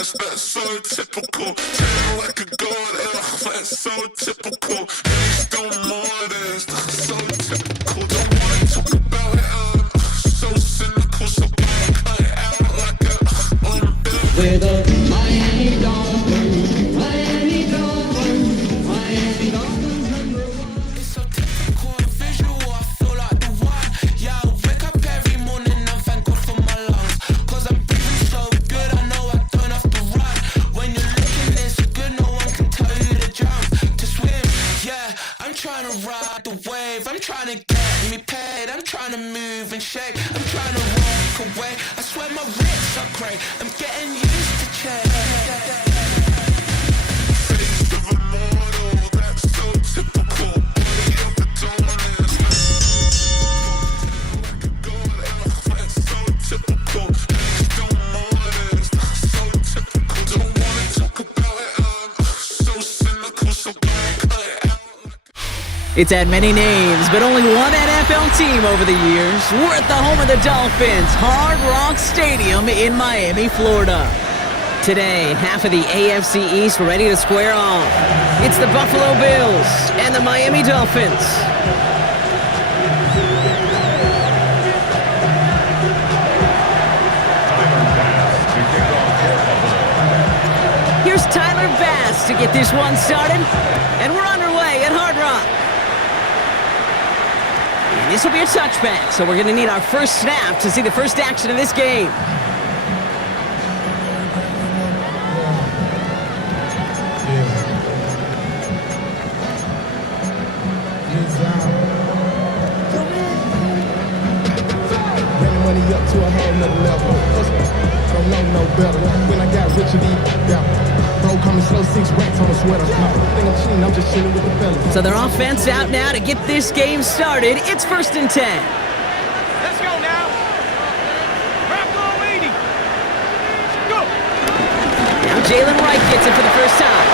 That's so typical. Tell like a god, that's so typical. Please don't more this. That's so typical. Don't wanna talk about it. So cynical, so cut it out like a We're the Miami Dolphins, Miami Dolphins, Miami Dolphins #1. It's so typical, visual, I feel like the one. Yeah, I wake up every morning and thank God for my lungs. Cause I'm breathing so good, I know I don't have to run. When you're looking this good, no one can tell you to jump, to swim. Yeah, I'm trying to ride the wave, I'm trying to get me paid, I'm trying to move and shake, I'm trying to walk away. I swear my wrists are great, I'm getting used to change. Face of a mortal, that's so typical. Body of the dominance. Like a god, that's so typical. Please don't more this, that's so typical. Don't wanna talk about it, so cynical, so cut it out. It's had many names, but only one NFL team over the years. We're at the home of the Dolphins, Hard Rock Stadium in Miami, Florida. Today, half of the AFC East ready to square off. It's the Buffalo Bills and the Miami Dolphins. Here's Tyler Bass to get this one started, and we're underway at Hard Rock. And this will be a touchback, so we're going to need our first snap to see the first action of this game. Money up to a whole nother level. Don't know no better. When I got rich and bro, coming slow, 6 racks on a sweater. Think I'm cheating, I'm just chilling with the fellas. So their offense out now to get this game started. It's 1st and 10. Let's go now. Bravo 80. Go. Now Jalen Wright gets it for the first time.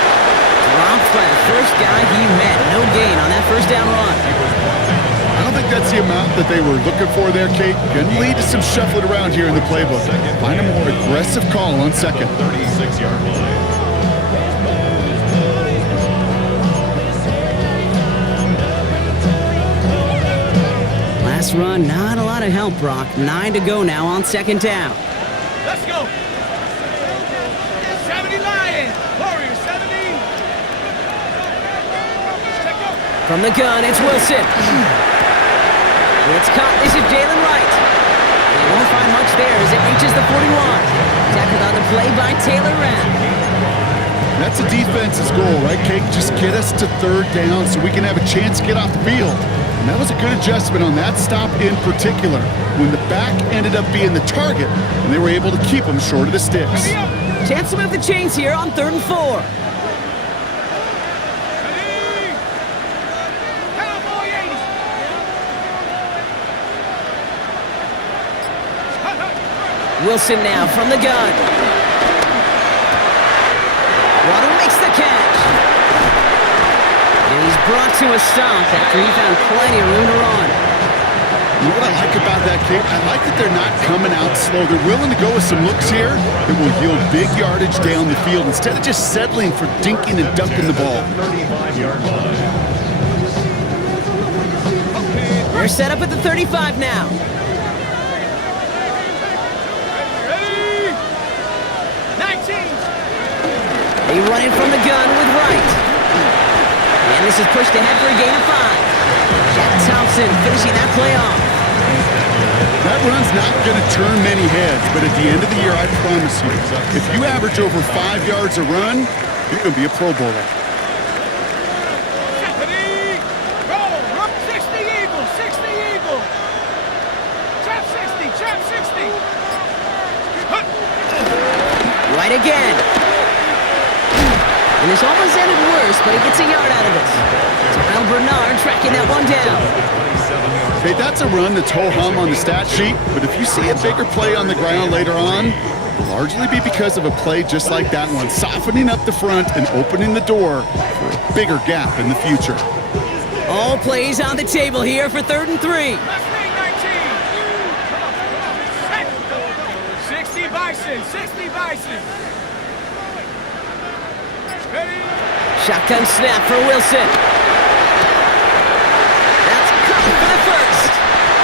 Dropped by the first guy he met. No gain on that first down run. I don't think that's the amount that they were looking for there, Kate. Can lead to some shuffling around here in the playbook. Find a more aggressive call on second. 36-yard line. Last run, not a lot of help, Brock. 9 to go now on 2nd down. Let's go. 70 Lions. Warriors 70. Check go. From the gun, it's Wilson. It's caught. This is Jalen Wright. They won't find much there as it reaches the 41. Tackled on the play by Taylor Rapp. That's the defense's goal, right, Kate? Just get us to 3rd down so we can have a chance to get off the field. And that was a good adjustment on that stop in particular, when the back ended up being the target, and they were able to keep him short of the sticks. Chance to move the chains here on 3rd and 4. Wilson now from the gun. Waddle makes the catch. And he's brought to a stop after he found plenty of room to run. You know what I like about that, Kate? I like that they're not coming out slow. They're willing to go with some looks here that will yield big yardage down the field instead of just settling for dinking and dunking the ball. 35-yard line. They're set up at the 35 now. They run in from the gun with Wright. And this is pushed ahead for a gain of 5. Jack Thompson finishing that play off. That run's not going to turn many heads, but at the end of the year, I promise you, if you average over 5 yards a run, you're going to be a Pro Bowler. 60 Eagles, 60 Eagles. Trap 60, trap 60. Right again. And this almost ended worse, but he gets a yard out of it. Terrell Bernard tracking that one down. Hey, that's a run that's ho-hum on the stat sheet, but if you see a bigger play on the ground later on, it'll largely be because of a play just like that one, softening up the front and opening the door for a bigger gap in the future. All plays on the table here for 3rd and 3. 60 Bison, 60 Bison. Shotgun snap for Wilson. That's caught for the first.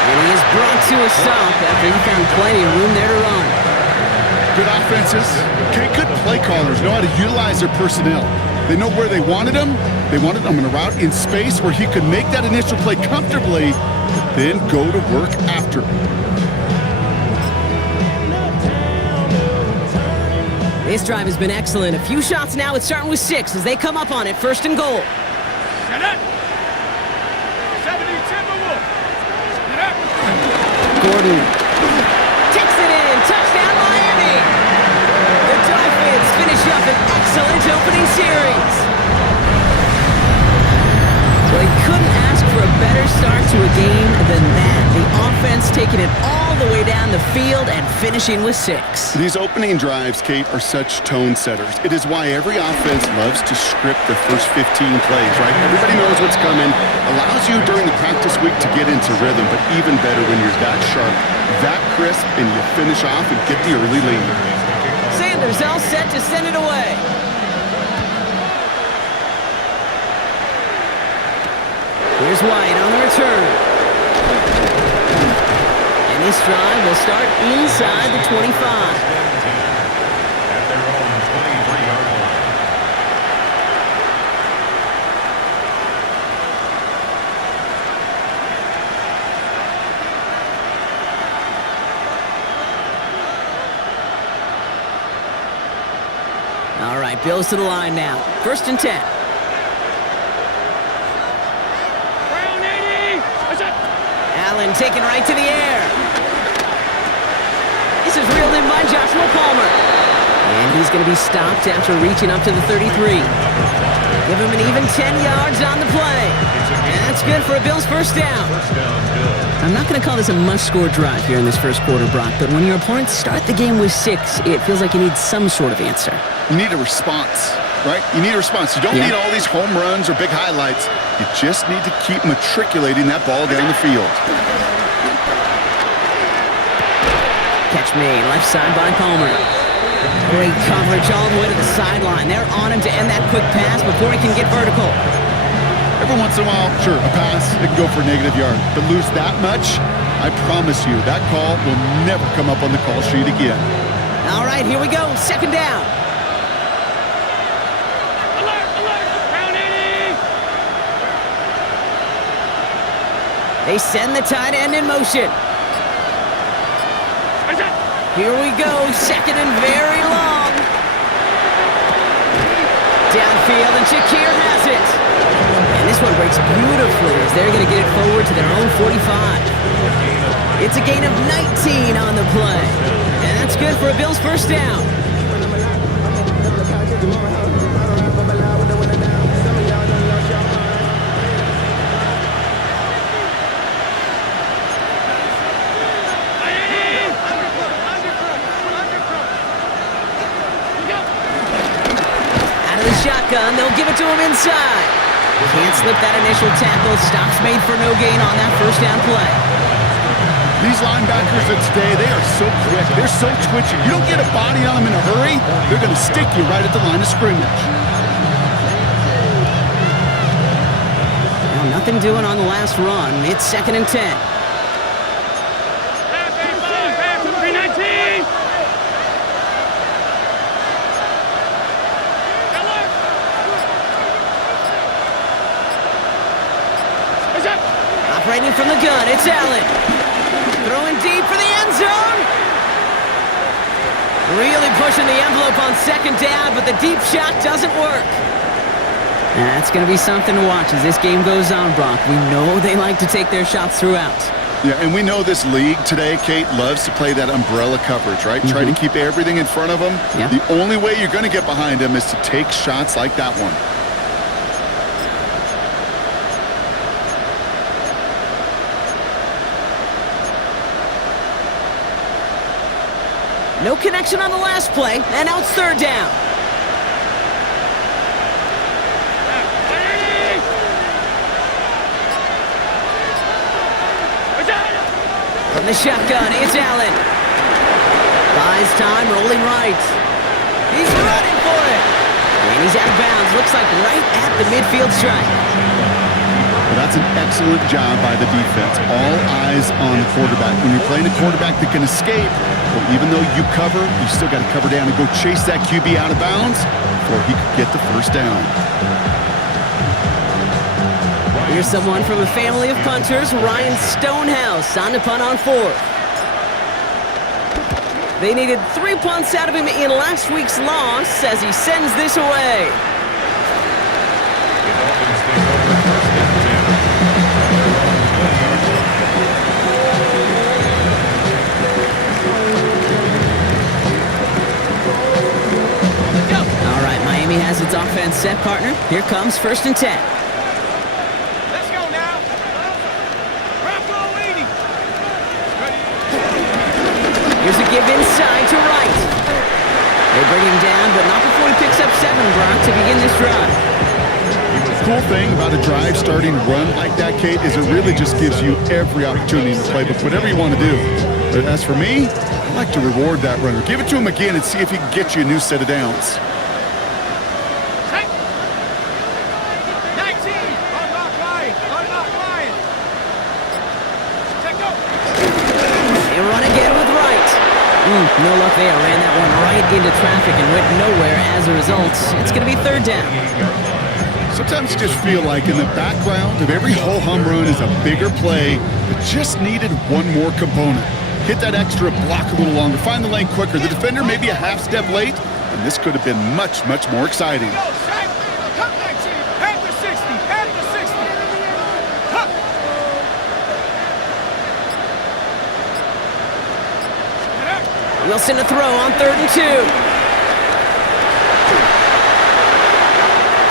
And he is brought to a stop after he found plenty of room there to run. Good offenses. Okay, good play callers know how to utilize their personnel. They know where they wanted him. They wanted him in a route in space where he could make that initial play comfortably, but then go to work after. This drive has been excellent. A few shots now. It's starting with 6 as they come up on it. First and goal. Gordon takes it in. Touchdown, Miami. The Dolphins finish up an excellent opening series. Well, he couldn't ask for a better start to a game than that. The offense taking it all the way down the field and finishing with 6. These opening drives, Kate, are such tone setters. It is why every offense loves to script their first 15 plays, right? Everybody knows what's coming. Allows you during the practice week to get into rhythm, but even better when you're that sharp, that crisp, and you finish off and get the early lead. Sanders all set to send it away. Here's White on the return. And this drive will start inside the 25. At their own 23-yard line. All right, Bills to the line now. First and 10. Allen taken right to the air. This is reeled in by Joshua Palmer. And he's going to be stopped after reaching up to the 33. Give him an even 10 yards on the play. And that's good for a Bills first down. I'm not going to call this a must-score drive here in this first quarter, Brock, but when your opponents start the game with 6, it feels like you need some sort of answer. You need a response, right? You need a response. You don't need all these home runs or big highlights. You just need to keep matriculating that ball down the field. Catch made, left side by Palmer. Great coverage all the way to the sideline. They're on him to end that quick pass before he can get vertical. Every once in a while, sure, a pass, it can go for a negative yard. But lose that much, I promise you, that call will never come up on the call sheet again. All right, here we go. Second down. They send the tight end in motion. Here we go, second and very long. Downfield, and Shakir has it. And this one breaks beautifully as they're going to get it forward to their own 45. It's a gain of 19 on the play. And that's good for a Bills first down. Shotgun, they'll give it to him inside. Can't slip that initial tackle. Stops made for no gain on that first down play. These linebackers of today, they are so quick. They're so twitchy. You don't get a body on them in a hurry, they're going to stick you right at the line of scrimmage. Well, nothing doing on the last run. It's second and 10. Operating from the gun, it's Allen. Throwing deep for the end zone. Really pushing the envelope on second down, but the deep shot doesn't work. That's going to be something to watch as this game goes on, Brock. We know they like to take their shots throughout. Yeah, and we know this league today, Kate, loves to play that umbrella coverage, right? Try to keep everything in front of them. Yeah. The only way you're going to get behind them is to take shots like that one. No connection on the last play, and now it's third down. From the shotgun, it's Allen. Buys time, rolling right. He's running for it. And he's out of bounds looks like right at the midfield stripe. Well, that's an excellent job by the defense. All eyes on the quarterback. When you're playing a quarterback that can escape, well, even though you cover, you still got to cover down and go chase that QB out of bounds before he could get the first down. Here's someone from a family of punters, Ryan Stonehouse, on to punt on fourth. They needed 3 punts out of him in last week's loss as he sends this away. The Dolphins take over first and 10. All right, Miami has its offense set, partner. Here comes first and 10. Let's go now. Bronco 80. Here's a give inside to right. They bring him down, but not before he picks up 7, Brock, to begin this drive. The cool thing about a drive starting run like that, Kate, is it really just gives you every opportunity in the playbook, whatever you want to do. But as for me, I like to reward that runner. Give it to him again and see if he can get you a new set of downs. Take. 19. Unlock Lion. Unlock Lion. Take go. They run again with right. No luck there. Ran that one right into traffic and went nowhere as a result. It's going to be third down. Sometimes you just feel like in the background of every ho-hum run is a bigger play that just needed one more component. Hit that extra block a little longer, find the lane quicker. The defender may be a half step late, and this could have been much, much more exciting. Go, Shaq. Come 19. Head to 60. Head to 60. Huh. Wilson to throw on 3rd and 2.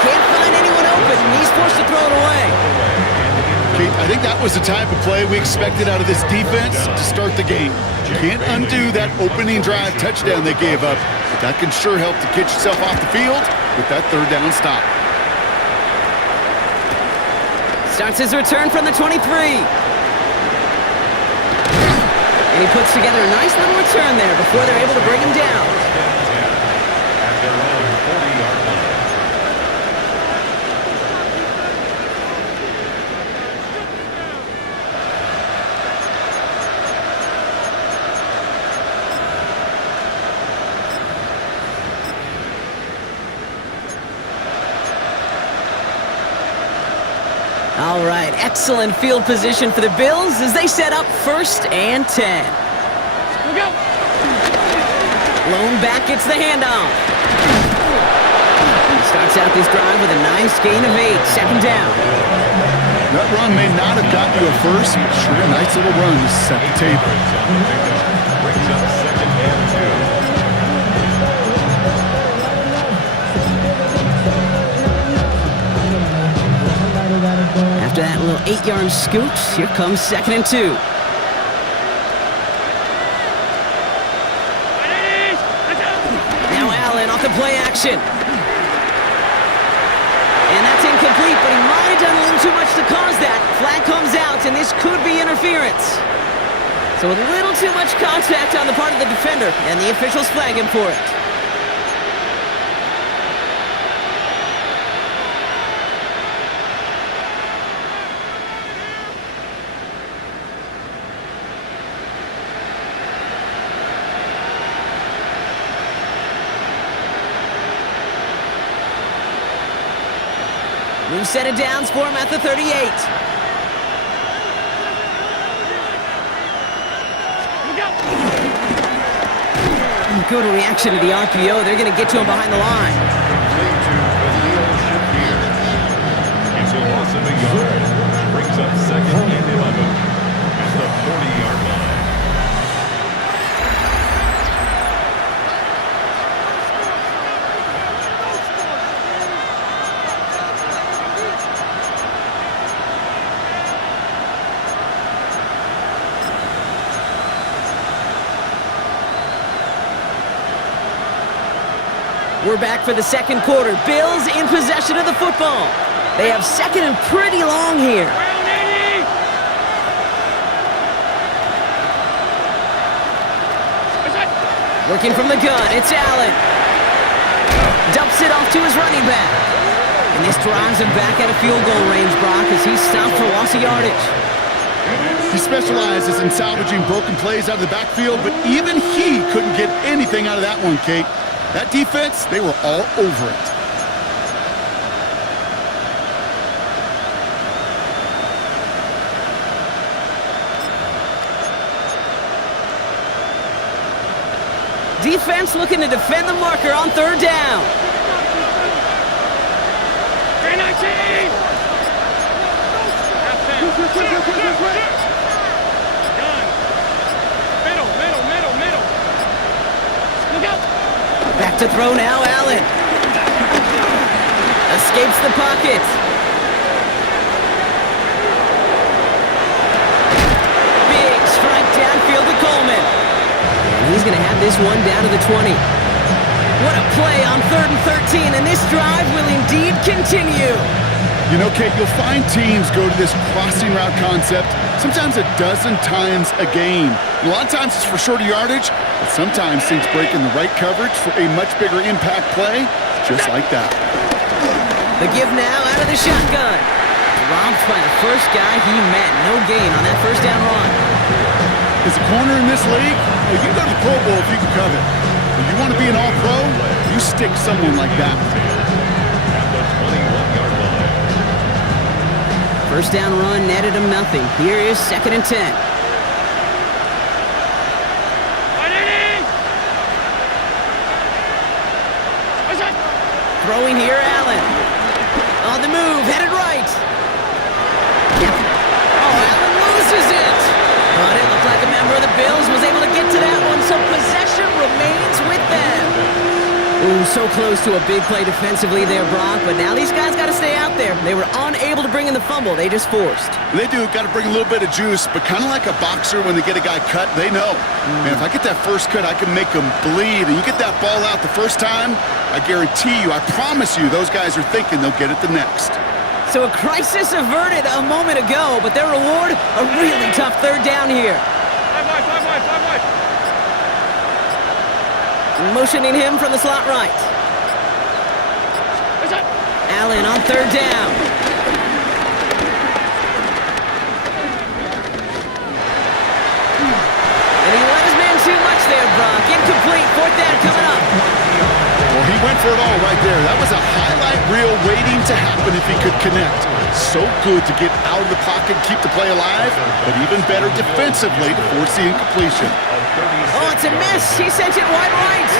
Can't find anyone open. He's forced to throw it away. Kate, I think that was the type of play we expected out of this defense to start the game. Can't undo that opening drive touchdown they gave up, but that can sure help to get yourself off the field with that third down stop. Starts his return from the 23. And he puts together a nice little return there before they're able to bring him down. At their own 40-yard line. All right, excellent field position for the Bills as they set up first and 10. Here we go. Lone back gets the handoff. Starts out this drive with a nice gain of 8, second down. That run may not have gotten you a first, but sure, a nice little run to set the table. Brings up second and 2. After that little 8-yard scoot, here comes second and 2. Now Allen off the play action. And that's incomplete, but he might have done a little too much to cause that. Flag comes out, and this could be interference. So a little too much contact on the part of the defender, and the officials flag him for it. New set of downs for him at the 38. Good reaction to the RPO. They're going to get to him behind the line. It's a loss of a yard. Brings up second and 11 at the 40-yard line. We're back for the second quarter. Bills in possession of the football. They have second and pretty long here. Working from the gun, it's Allen. Dumps it off to his running back. And this drives him back at a field goal range, Brock, as he's stopped for loss of yardage. He specializes in salvaging broken plays out of the backfield, but even he couldn't get anything out of that one, Kate. That defense, they were all over it. Defense looking to defend the marker on third down. 319! Done. Middle. Look out! Back to throw now, Allen. Escapes the pocket. Big strike downfield to Coleman. And he's going to have this one down to the 20. What a play on 3rd and 13, and this drive will indeed continue. You know, Kate, you'll find teams go to this crossing route concept sometimes a dozen times a game. A lot of times it's for shorter yardage, but sometimes things break in the right coverage for a much bigger impact play, just like that. The give now out of the shotgun. Dropped by the first guy he met. No gain on that first down run. As a corner in this league, well, you can go to the Pro Bowl if you can cover. If you want to be an all-pro, you stick someone like that. At the 21-yard line. First down run netted him nothing. Here is 2nd and 10. Throwing here, Allen. On the move, headed right. Oh, Allen loses it. But it looked like a member of the Bills was able to get to that one, so possession remains with them. Ooh, so close to a big play defensively there, Brock, but now these guys got to stay out there. They were unable to bring in the fumble. They just forced. They do, got to bring a little bit of juice, but kind of like a boxer when they get a guy cut, they know. Man, if I get that first cut, I can make them bleed. And you get that ball out the first time, I guarantee you, I promise you, those guys are thinking they'll get it the next. So a crisis averted a moment ago, but their reward, a really tough third down here. 5 wide. Motioning him from the slot right. Allen on third down. And he let his man too much there, Brock. Incomplete, 4th down coming up. Well, he went for it all right there. That was a highlight reel waiting to happen if he could connect. So good to get out of the pocket, keep the play alive, but even better defensively to force the incompletion. Oh, it's a miss. He sent it wide right.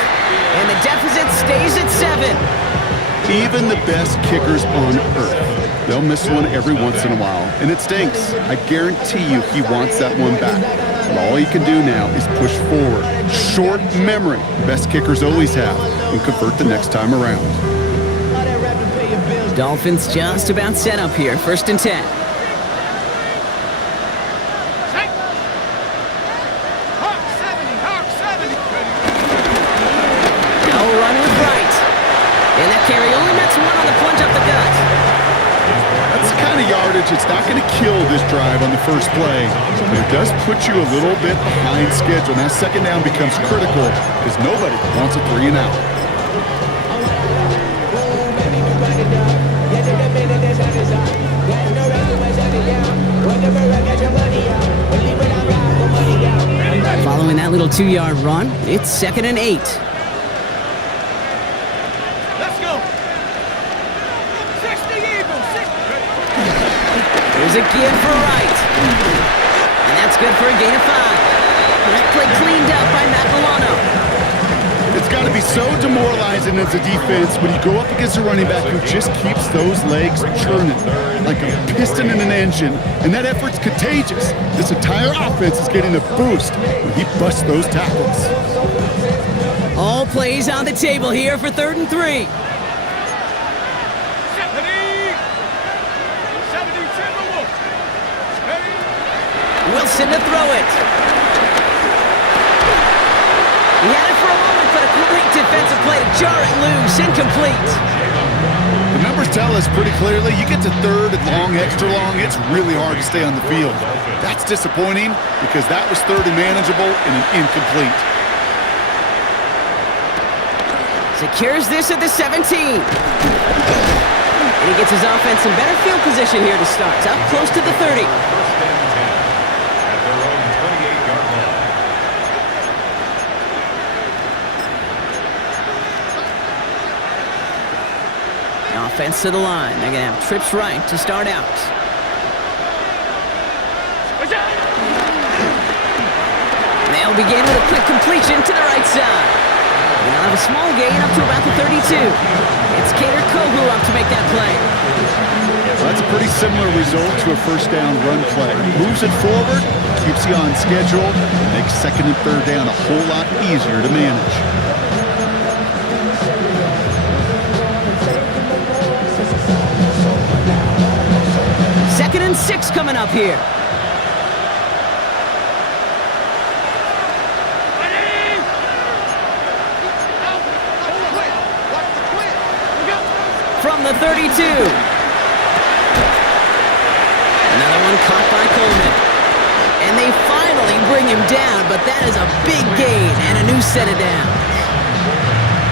And the deficit stays at 7. Even the best kickers on earth, they'll miss one every once in a while, and it stinks. I guarantee you he wants that one back. But all he can do now is push forward. Short memory, best kickers always have, and convert the next time around. Dolphins just about set up here. 1st and 10. Hawk 70. Now a run with right. And that carry only nets one on the plunge up the gut. That's the kind of yardage it's not going to kill this drive on the first play, but it does put you a little bit behind schedule. Now 2nd down becomes critical because nobody wants a 3 and out. Following that little 2-yard run, it's 2nd and 8. Let's go. 60 Eagles. 60. There's a give for right. And that's good for a gain of 5. That play cleaned up by Matt Milano. It's got to be so demoralizing as a defense when you go up against a running back who just keeps those legs churning like a piston in an engine, and that effort's contagious. This entire offense is getting a boost when he busts those tackles. All plays on the table here for 3rd and 3. 70 Timberwolves. Wilson to throw it. He had it for a moment, but a great defensive play to jar it loose. Incomplete. The numbers tell us pretty clearly, you get to 3rd and long, extra long, it's really hard to stay on the field. That's disappointing because that was 3rd and manageable and an incomplete. Secures this at the 17. And he gets his offense in better field position here to start. It's up close to the 30. First down 10 at their own 28-yard line. Offense to the line. They're going to have trips right to start out. They'll begin with a quick completion to the right side. And they'll have a small gain up to about the 32. It's Cater Kohu up to make that play. Well, that's a pretty similar result to a first down run play. Moves it forward, keeps you on schedule, makes second and third down a whole lot easier to manage. Second and 6 coming up here. From the 32. Another one caught by Coleman. And they finally bring him down, but that is a big gain and a new set of downs.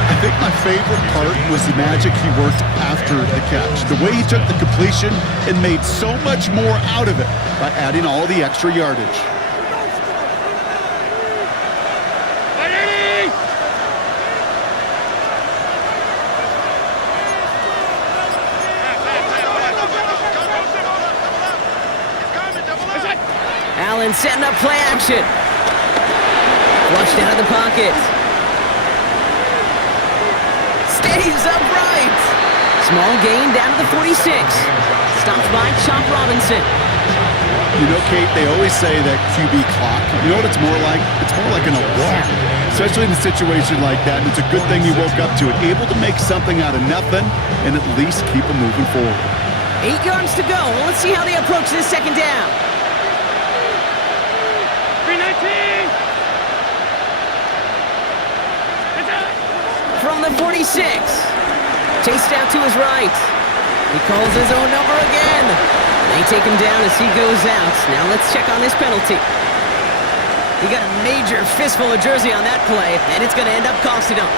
I think my favorite part was the magic he worked after the catch. The way he took the completion and made so much more out of it by adding all the extra yardage. Allen setting up play action. Flushed out of the pocket. Stays upright. Small gain down to the 46. Stopped by Chop Robinson. You know, Kate, they always say that QB clock. You know what it's more like? It's more like an alarm, especially in a situation like that. And it's a good thing you woke up to it, able to make something out of nothing and at least keep them moving forward. 8 yards to go. Well, let's see how they approach this second down. 319. From the 46. Chased out to his right. He calls his own number again. They take him down as he goes out. Now let's check on this penalty. He got a major fistful of jersey on that play, and it's going to end up costing him.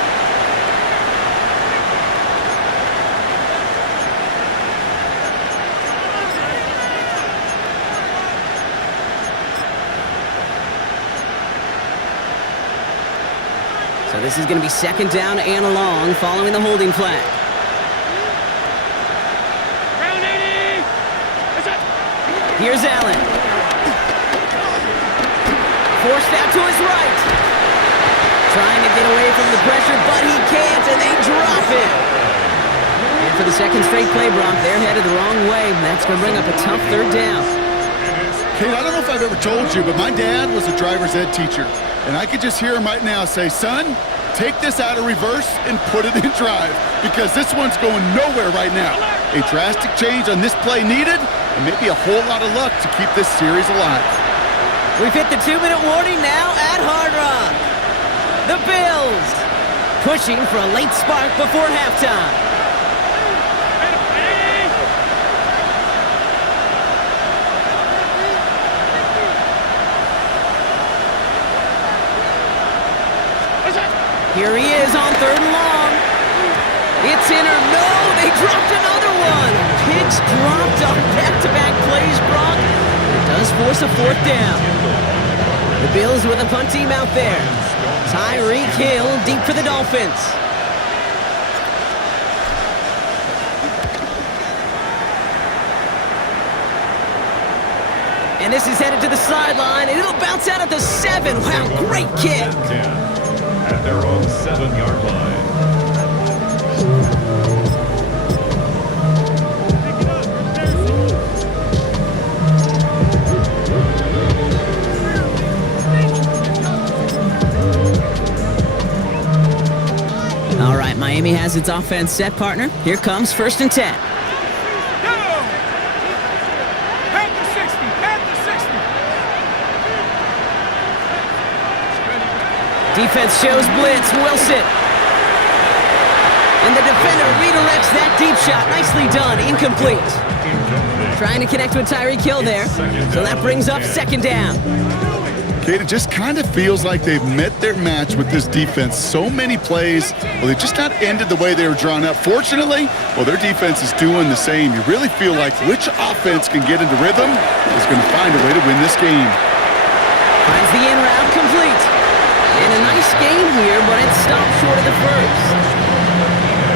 So this is going to be second down and long following the holding flag. Here's Allen. Forced out to his right. Trying to get away from the pressure, but he can't, and they drop it. And for the second straight play, Brock, they're headed the wrong way. That's going to bring up a tough third down. Kate, I don't know if I've ever told you, but my dad was a driver's ed teacher. And I could just hear him right now say, son, take this out of reverse and put it in drive, because this one's going nowhere right now. A drastic change on this play needed, and maybe a whole lot of luck to keep this series alive. We've hit the 2-minute warning now at Hard Rock. The Bills pushing for a late spark before halftime. Here he is on third and long. It's in or no, they dropped another one. Picks dropped on back-to-back plays, Brock. It does force a fourth down. The Bills with a punt team out there. Tyreek Hill deep for the Dolphins. And this is headed to the sideline, and it'll bounce out at the 7. Wow, great kick. At their own 7-yard line. All right, Miami has its offense set, partner. Here comes 1st and 10. Defense shows blitz. Wilson. And the defender redirects that deep shot. Nicely done. Incomplete. Trying to connect with Tyreek Hill there. So that brings up second down. Kate, it just kind of feels like they've met their match with this defense. So many plays, well, they just not ended the way they were drawn up. Fortunately, well, their defense is doing the same. You really feel like which offense can get into rhythm is going to find a way to win this game. Finds the in route complete. And a nice game here, but it stopped short of the first.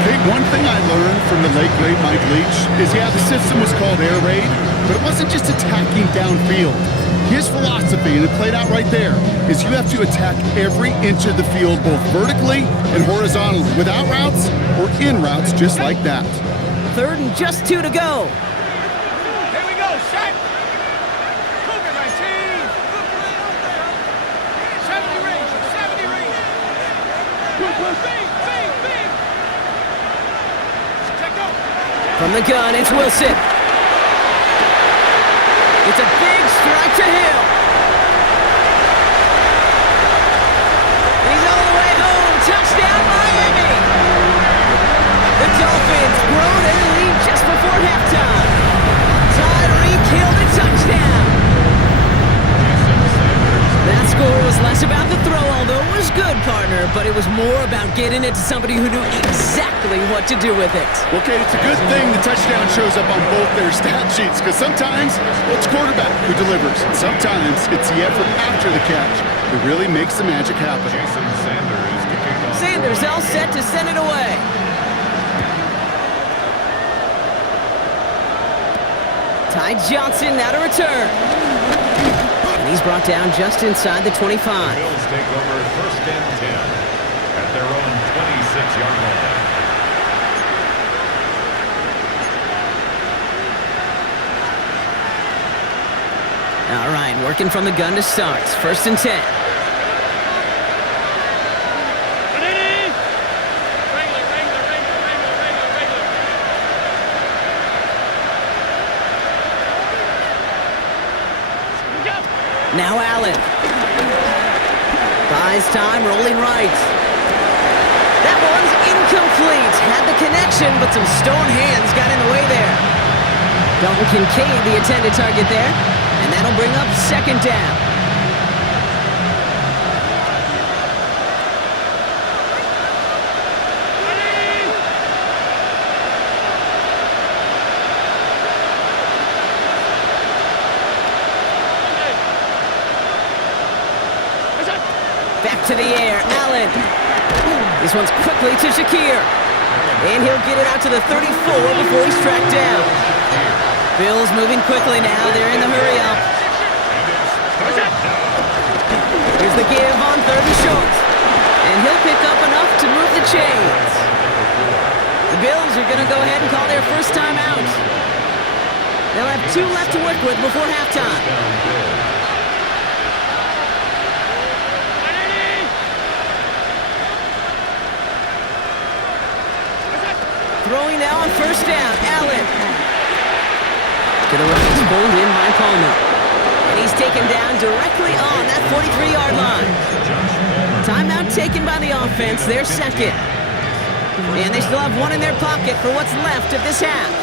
Kate, one thing I learned from the late, great Mike Leach is, yeah, the system was called air raid, but it wasn't just attacking downfield. His philosophy, and it played out right there, is you have to attack every inch of the field, both vertically and horizontally, without routes or in routes, just like that. Third and just 2 to go. Here we go, set. Cougar 19. 70 range, 70 range. Big. Check go. From the gun, it's Wilson. It's a big strike to Hill. He's all the way home. Touchdown, Miami. The Dolphins grow their lead just before halftime. Tyreek Hill to touchdown. That score was less about the throw, although it was good, partner, but it was more about getting it to somebody who knew exactly what to do with it. Well, Kate, it's a good thing the touchdown shows up on both their stat sheets, because sometimes, well, it's quarterback who delivers, and sometimes it's the effort after the catch that really makes the magic happen. Jason Sanders to kick off. Sanders all set to send it away. Ty Johnson now to return. And he's brought down just inside the 25. Bills take over first and 10 at their own 26-yard line. All right, working from the gun to start. First and 10. Now Allen. Buys time, rolling right. That one's incomplete. Had the connection, but some stone hands got in the way there. Dalton Kincaid, the intended target there. And that'll bring up second down. Back to the air, Allen. This one's quickly to Shakir. And he'll get it out to the 34 before he's tracked down. Bills moving quickly now. They're in the hurry up. Here's the give on third and short. And he'll pick up enough to move the chains. The Bills are going to go ahead and call their first time out. They'll have 2 left to work with before halftime. Throwing now on first down, Allen. To the right, pulled in by Palmer. And he's taken down directly on that 43-yard line. Timeout taken by the offense, their second. And they still have one in their pocket for what's left of this half.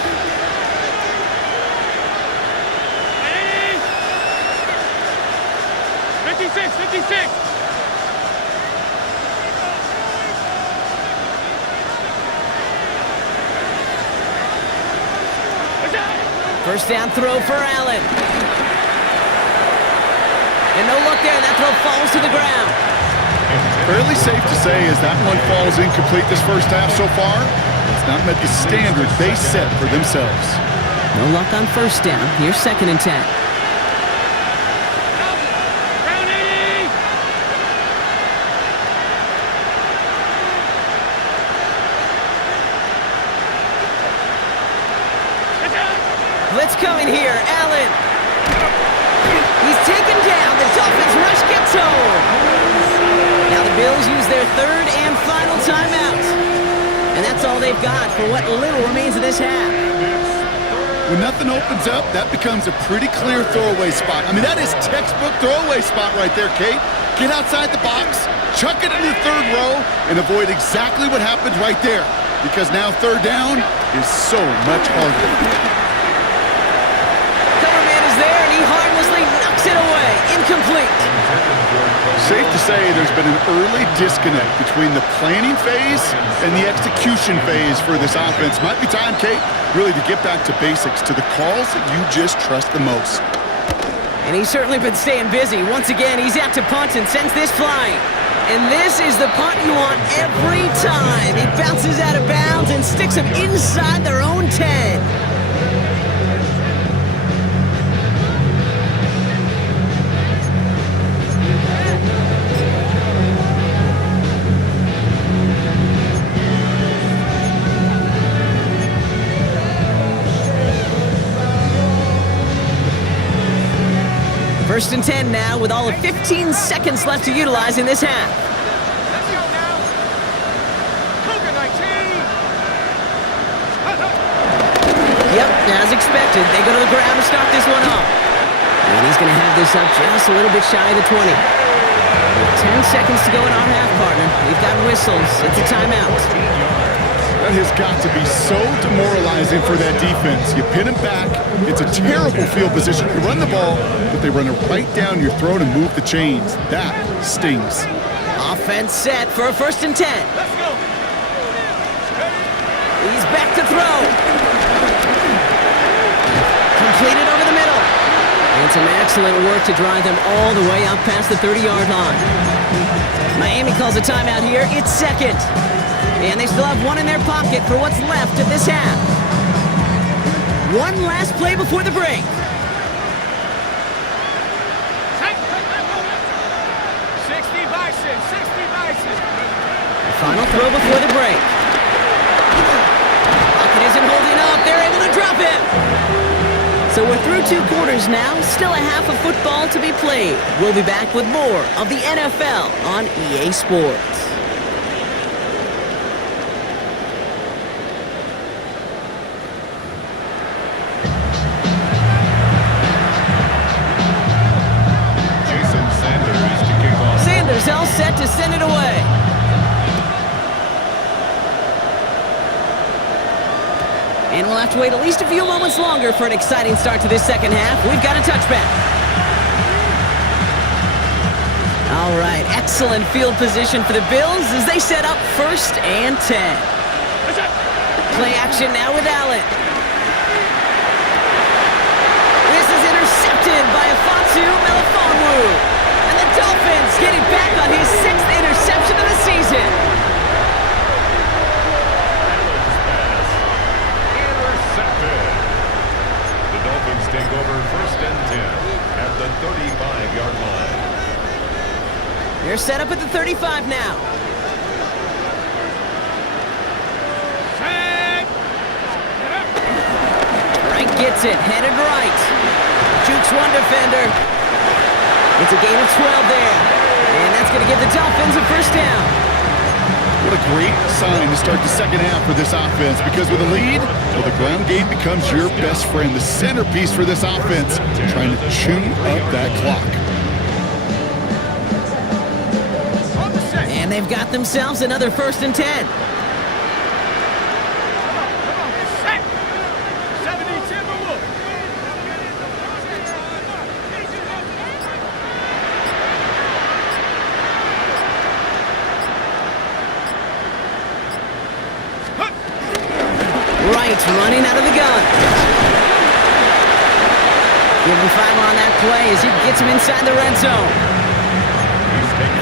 First down throw for Allen. And no look there, that throw falls to the ground. Fairly safe to say as that one falls incomplete this first half so far, it's not met the standard they set for themselves. No luck on first down. Here's second and 10. Blitz coming here, Allen. He's taken down. The Dolphins rush gets home. Now the Bills use their third and final timeout. And that's all they've got for what little remains of this half. When nothing opens up, that becomes a pretty clear throwaway spot. I mean, that is textbook throwaway spot right there, Kate. Get outside the box, chuck it into the third row, and avoid exactly what happened right there. Because now third down is so much harder. Coverman is there, and he harmlessly knocks it away. incomplete. Safe to say there's been an early disconnect between the planning phase and the execution phase for this offense. Might be time, Kate, really to get back to basics, to the calls that you just trust the most. And he's certainly been staying busy. Once again, he's out to punt and sends this flying. And this is the punt you want every time. He bounces out of bounds and sticks them inside their own 10. First and 10 now with all of 15 seconds left to utilize in this half. Let's go now. Cougar 19. Yep, as expected, they go to the ground to start this one off. And he's going to have this up just a little bit shy of the 20. With 10 seconds to go in our half, partner. We've got whistles. It's a timeout. That has got to be so demoralizing for that defense. You pin them back. It's a terrible field position. You run the ball, but they run it right down your throat and move the chains. That stings. Offense set for a first and 10. Let's go. He's back to throw. Completed over the middle. And some excellent work to drive them all the way up past the 30-yard line. Miami calls a timeout here. It's second. And they still have one in their pocket for what's left of this half. One last play before the break. 60 Bison, 60 Bison. Final throw before the break. Pocket isn't holding up. They're able to drop it. So we're through 2 quarters now. Still a half of football to be played. We'll be back with more of the NFL on EA Sports. All set to send it away. And we'll have to wait at least a few moments longer for an exciting start to this second half. We've got a touchback. All right, excellent field position for the Bills as they set up first and 10. Play action now with Allen. This is intercepted by Afonso Melifonwu. And the Dolphins getting back on his 6th interception of the season. Intercepted. The Dolphins take over first and 10 at the 35-yard line. They're set up at the 35 now. Frank gets it, headed right. Jukes one defender. It's a gain of 12 there. And that's going to give the Dolphins a first down. What a great sign to start the second half for this offense, because with a lead, well, the ground game becomes your best friend, the centerpiece for this offense, trying to chew up that clock. And they've got themselves another first and 10. Right, running out of the gun. Give him 5 on that play as he gets him inside the red zone.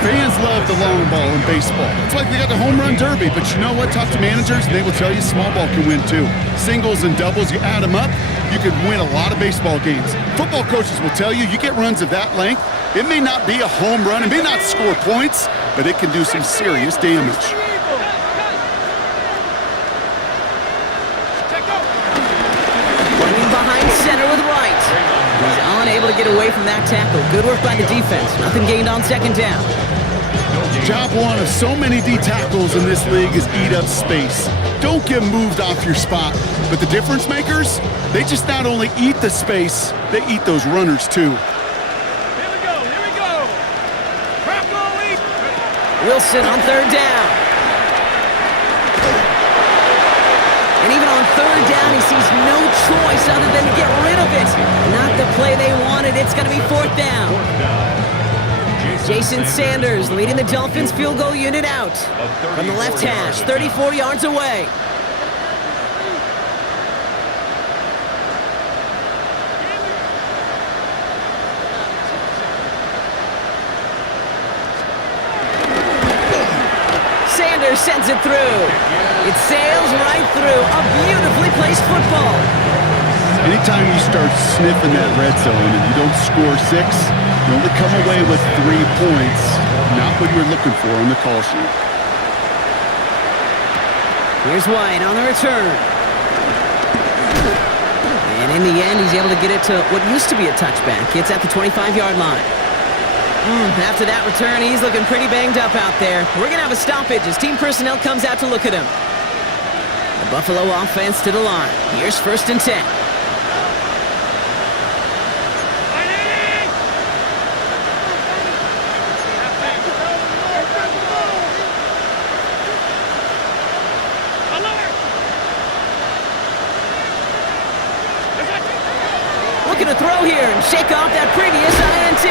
Fans love the long ball in baseball. It's like they got the home run derby, but you know what? Talk to managers, and they will tell you small ball can win too. Singles and doubles, you add them up, you can win a lot of baseball games. Football coaches will tell you, you get runs of that length, it may not be a home run, it may not score points, but it can do some serious damage. Running behind center with Wright. He's unable to get away from that tackle. Good work by the defense. Nothing gained on second down. Job one of so many D tackles in this league is eat up space. Don't get moved off your spot. But the difference makers, they just not only eat the space, they eat those runners too. Here we go, here we go. Crap goalie. Wilson on third down. And even on third down, he sees no choice other than to get rid of it. Not the play they wanted. It's going to be fourth down. Jason Sanders leading the Dolphins field goal unit out. From the left hash, 34 yards away. Sanders sends it through. It sails right through. A beautifully placed football. Anytime you start sniffing that red zone and you don't score 6, you only come away with 3 points. Not what you're looking for on the call sheet. Here's White on the return. And in the end, he's able to get it to what used to be a touchback. It's at the 25-yard line. After that return, he's looking pretty banged up out there. We're going to have a stoppage as team personnel comes out to look at him. The Buffalo offense to the line. Here's 1st and 10. Looking to throw here and shake off that previous INT.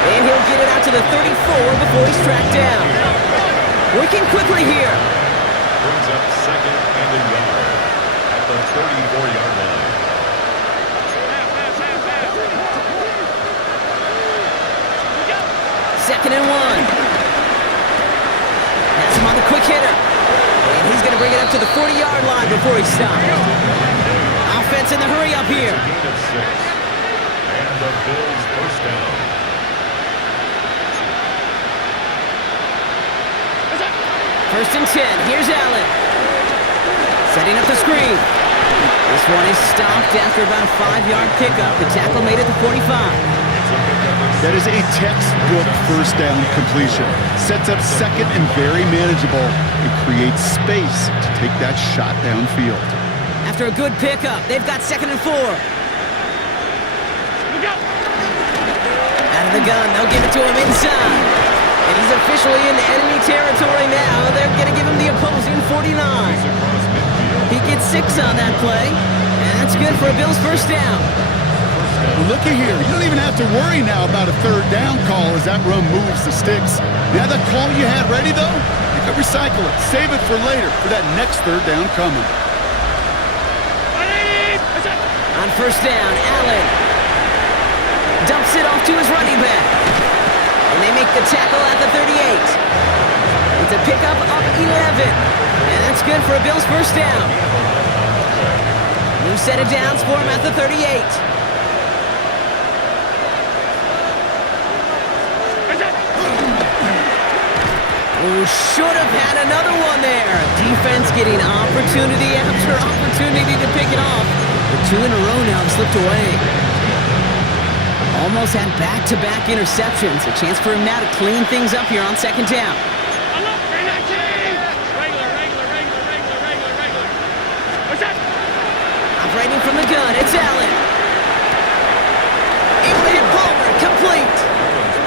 And he'll get it out to the 34 before he's tracked down. Working quickly here. Brings up 2nd and a yard at the 34-yard line. Second and 1. That's him on the quick hitter. And he's going to bring it up to the 40-yard line before he stops. Offense in the hurry up here. Gain of 6. And the Bills first down. First and 10. Here's Allen. Setting up the screen. This one is stopped after about a 5-yard pickup. The tackle made it to 45. That is a textbook first down completion. Sets up 2nd and very manageable and creates space to take that shot downfield. After a good pickup, they've got 2nd and 4. Out of the gun, they'll give it to him inside. And he's officially in enemy territory now. They're going to give him the opposing 49. He gets 6 on that play. And that's good for a Bills first down. Well, looky here. You don't even have to worry now about a 3rd down call as that run moves the sticks. Now that call you had ready, though, you could recycle it. Save it for later for that next 3rd down coming. On first down, Allen dumps it off to his running back. And they make the tackle at the 38. It's a pickup of 11. And that's good for a Bills first down. New set of downs for him at the 38. Oh, should have had another one there. Defense getting opportunity after opportunity to pick it off. But 2 in a row now have slipped away. Almost had back-to-back interceptions. A chance for him now to clean things up here on 2nd down. Operating from the gun, it's Allen. Abraham Palmer, complete.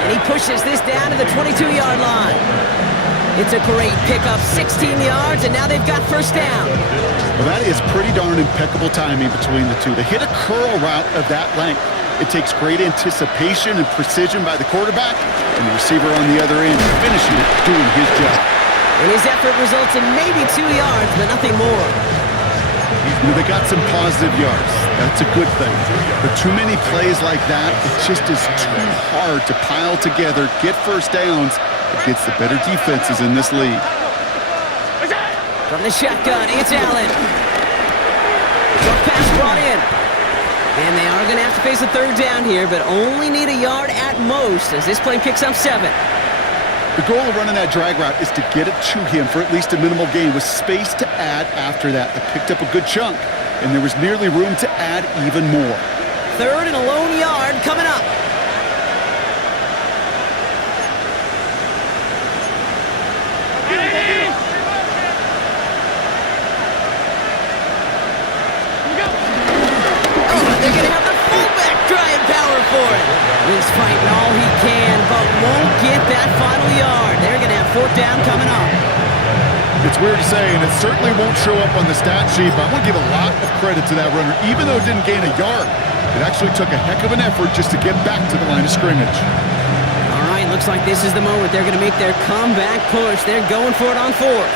And he pushes this down to the 22-yard line. It's a great pickup, 16 yards, and now they've got first down. Well, that is pretty darn impeccable timing between the two. To hit a curl route of that length, it takes great anticipation and precision by the quarterback, and the receiver on the other end finishing it, doing his job. And his effort results in maybe 2 yards, but nothing more. They got some positive yards. That's a good thing. But too many plays like that, it just is too hard to pile together, get first downs against the better defenses in this league. From the shotgun, it's Allen. Short pass brought in. And they are going to have to face a 3rd down here, but only need a yard at most as this play picks up 7. The goal of running that drag route is to get it to him for at least a minimal gain with space to add after that. They picked up a good chunk, and there was nearly room to add even more. 3rd and a lone yard coming up. They're going to have the fullback trying power for it. He's fighting all he can, but won't get that final yard. They're going to have 4th down coming up. It's weird to say, and it certainly won't show up on the stat sheet, but I want to give a lot of credit to that runner. Even though it didn't gain a yard, it actually took a heck of an effort just to get back to the line of scrimmage. All right, Looks like this is the moment they're going to make their comeback push. They're going for it on fourth.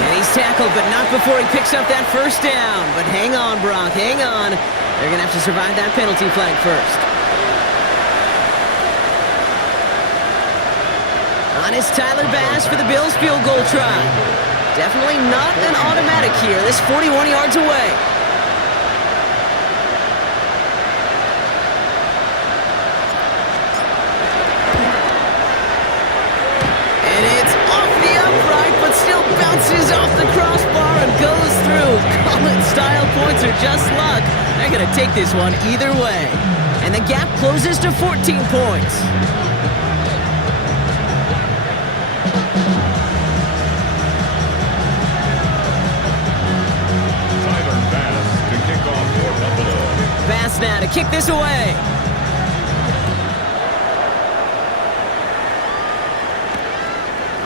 And he's tackled, but not before he picks up that first down. But hang on, Brock, hang on. They're going to have to survive that penalty flag first. On is Tyler Bass for the Bills' field goal try. Definitely not an automatic here. This 41 yards away. And it's off the upright, but still bounces off the crossbar and goes through. College-style points are just luck. They're going to take this one either way. And the gap closes to 14 points. Bass now to kick this away.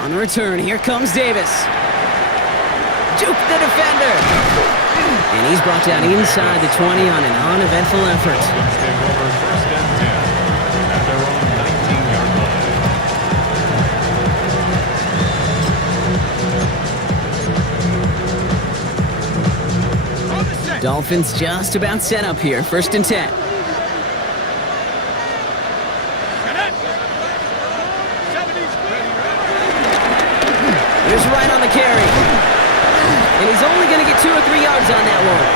On the return, here comes Davis. Juke the defender. And he's brought down inside the 20 on an uneventful effort. Dolphins take over first and 10 at their own 19-yard line. Dolphins just about set up here, first and 10. Here's right on the carry. And he's only going to get 2 or 3 yards on that one.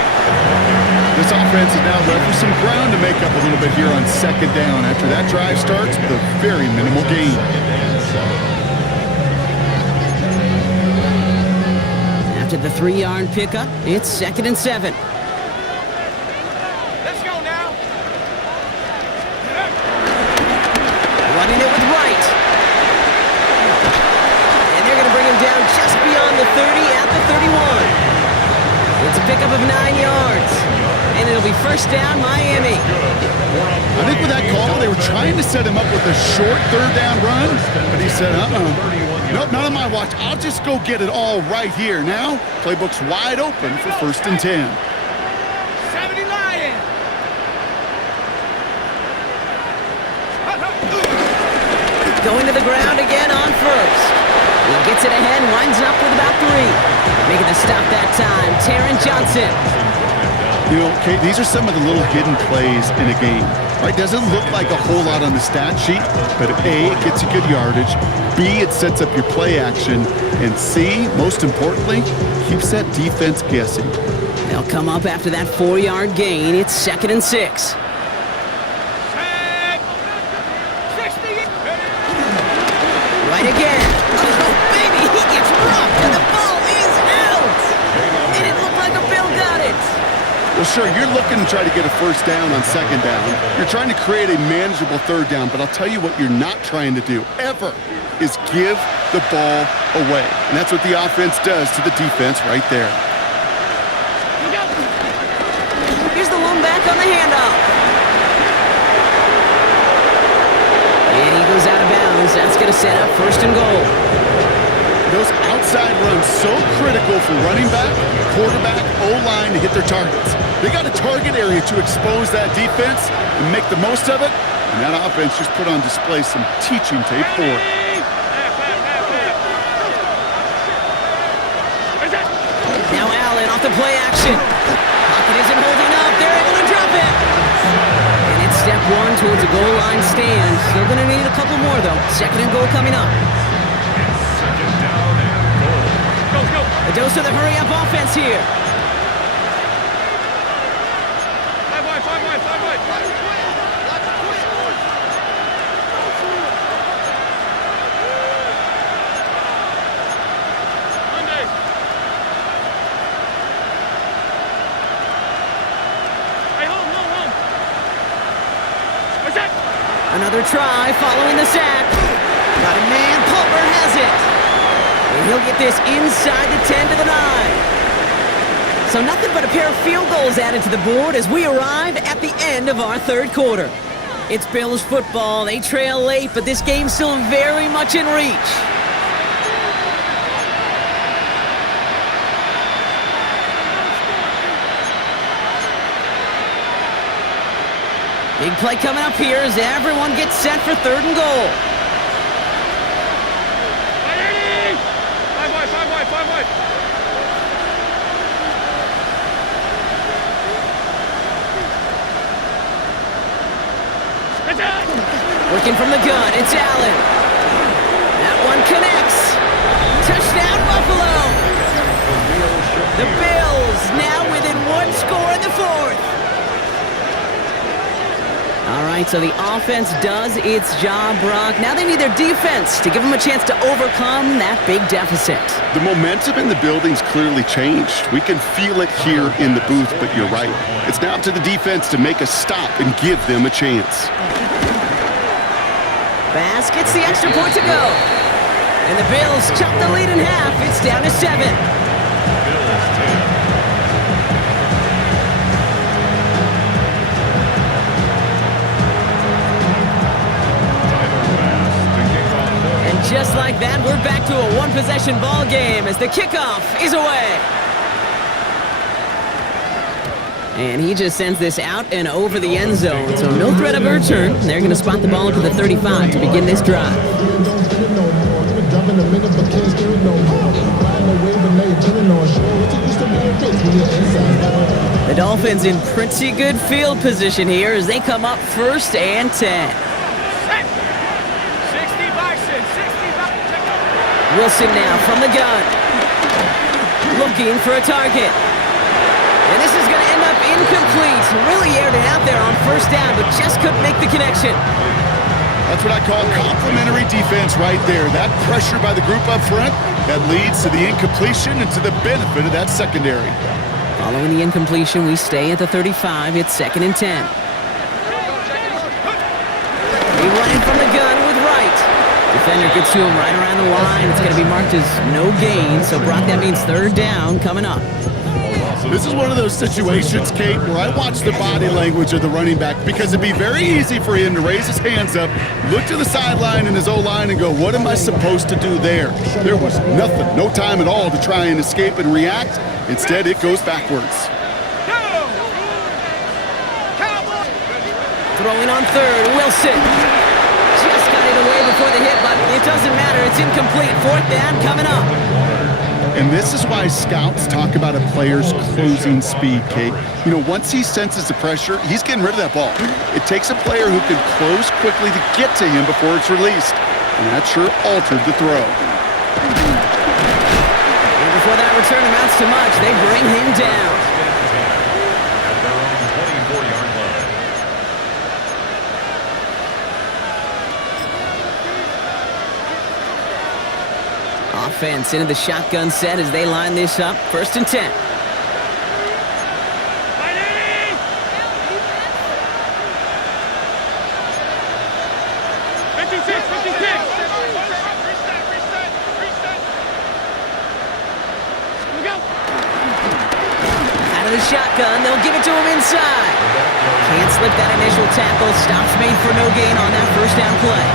This offense is now left with some ground to make up a little bit here on second down. After that drive starts with a very minimal gain. After the 3-yard pickup, it's second and 7. Let's go now. Running it with Wright. And they're going to bring him down just beyond the 30 at the 31. It's a pickup of 9 yards. And it'll be first down, Miami. I think with that call, they were trying to set him up with a short third down run, but he said, nope, not on my watch. I'll just go get it all right here. Now, playbook's wide open for first and 10. 70 Lion. Going to the ground again on first. He gets it ahead, winds up with about 3. Making the stop that time, Taron Johnson. You know, Kate, these are some of the little hidden plays in a game. Right? Doesn't look like a whole lot on the stat sheet, but A, it gets you good yardage. B, it sets up your play action. And C, most importantly, keeps that defense guessing. They'll come up after that 4-yard gain. It's second and 6. Right again. Oh, baby, he gets rocked and the ball is out. It didn't look like a Bill got it. Well, sure, you're looking to try to get a first down on second down. You're trying to create a manageable third down, but I'll tell you what you're not trying to do, ever, is give the ball away. And that's what the offense does to the defense right there. Here's the lone back on the handoff. And he goes out of bounds. That's going to set up first and goal. Those outside runs so critical for running back, quarterback, O-line to hit their targets. They got a target area to expose that defense and make the most of it. And that offense just put on display some teaching tape for it. Now Allen off the play action. Pocket isn't holding up. They're able to drop it. And it's step 1 towards a goal line stand. Still going to need a couple more, though. Second and goal coming up. A dose of the hurry-up offense here. Five wide. Monday. Hey, home. What's that? Another try following the sack. Got a man. Pulver has it. And he'll get this inside the 10 to the 9. So nothing but a pair of field goals added to the board as we arrive at the end of our third quarter. It's Bills football. They trail late, but this game's still very much in reach. Big play coming up here as everyone gets set for 3rd and goal. Five wide. Working from the gun, it's Allen. That one connects. Touchdown, Buffalo. The Bills now within 1 score in the 4th. All right, so the offense does its job, Brock. Now they need their defense to give them a chance to overcome that big deficit. The momentum in the building's clearly changed. We can feel it here in the booth, but you're right. It's now up to the defense to make a stop and give them a chance. Bass gets the extra point to go. And the Bills chop the lead in half. It's down to 7. Bills 10. And just like that, we're back to a one-possession ball game as the kickoff is away. And he just sends this out and over the end zone. So no threat of a return. They're going to spot the ball up to the 35 to begin this drive. The Dolphins in pretty good field position here as they come up 1st and 10. 60 Bison, 60 Bison. Wilson now from the gun. Looking for a target. And this is going to end up incomplete. Really aired it out there on 1st down, but just couldn't make the connection. That's what I call complimentary defense right there. That pressure by the group up front, that leads to the incompletion and to the benefit of that secondary. Following the incompletion, we stay at the 35. It's 2nd and 10. He running from the gun with Wright. Defender gets to him right around the line. It's going to be marked as no gain. So, Brock, that means 3rd down coming up. This is one of those situations, Kate, where I watch the body language of the running back because it'd be very easy for him to raise his hands up, look to the sideline in his O-line and go, what am I supposed to do there? There was nothing, no time at all to try and escape and react. Instead, it goes backwards. Throwing on 3rd, Wilson. Just got it away before the hit, but it doesn't matter. It's incomplete. 4th down coming up. And this is why scouts talk about a player's closing speed, Kate. You know, once he senses the pressure, he's getting rid of that ball. It takes a player who can close quickly to get to him before it's released. And that sure altered the throw. And before that return amounts to much, they bring him down. At their own 24-yard line. Offense into the shotgun set as they line this up. 1st and 10. Out of the shotgun, they'll give it to him inside. Can't slip that initial tackle. Stops made for no gain on that 1st down play.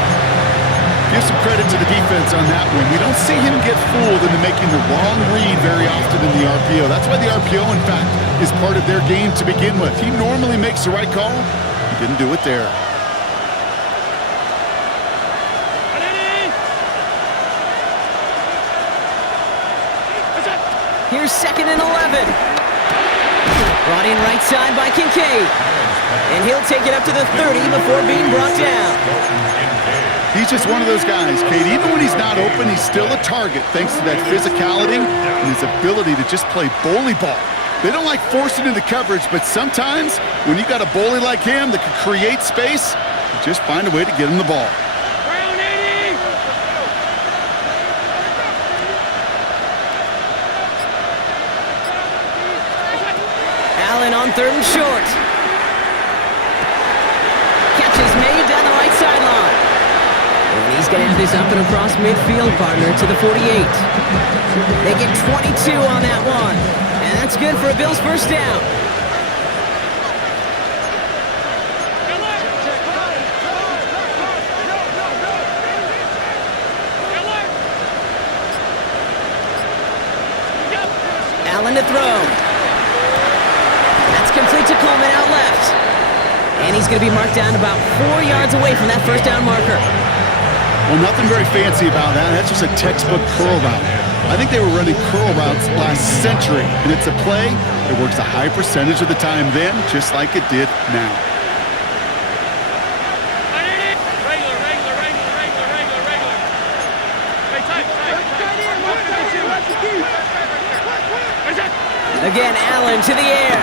Give some credit to the defense on that one. We don't see him get fooled into making the wrong read very often in the RPO. That's why the RPO, in fact, is part of their game to begin with. He normally makes the right call. He didn't do it there. Here's 2nd and 11. Brought in right side by Kincaid. And he'll take it up to the 30 before being brought down. He's just one of those guys, Kate. Even when he's not open, he's still a target thanks to that physicality and his ability to just play bully ball. They don't like forcing into coverage, but sometimes when you got a bully like him that can create space, you just find a way to get him the ball. Allen on 3rd and short. Catch is made down the right sideline. And he's going to have this up and across midfield, partner, to the 48. They get 22 on that one. And that's good for a Bills 1st down. Allen to throw. That's complete to Coleman out left. And he's going to be marked down about 4 yards away from that first down marker. Well, nothing very fancy about that. That's just a textbook curl route. I think they were running curl routes last century, and it's a play that works a high percentage of the time then, just like it did now. Again, Allen to the air.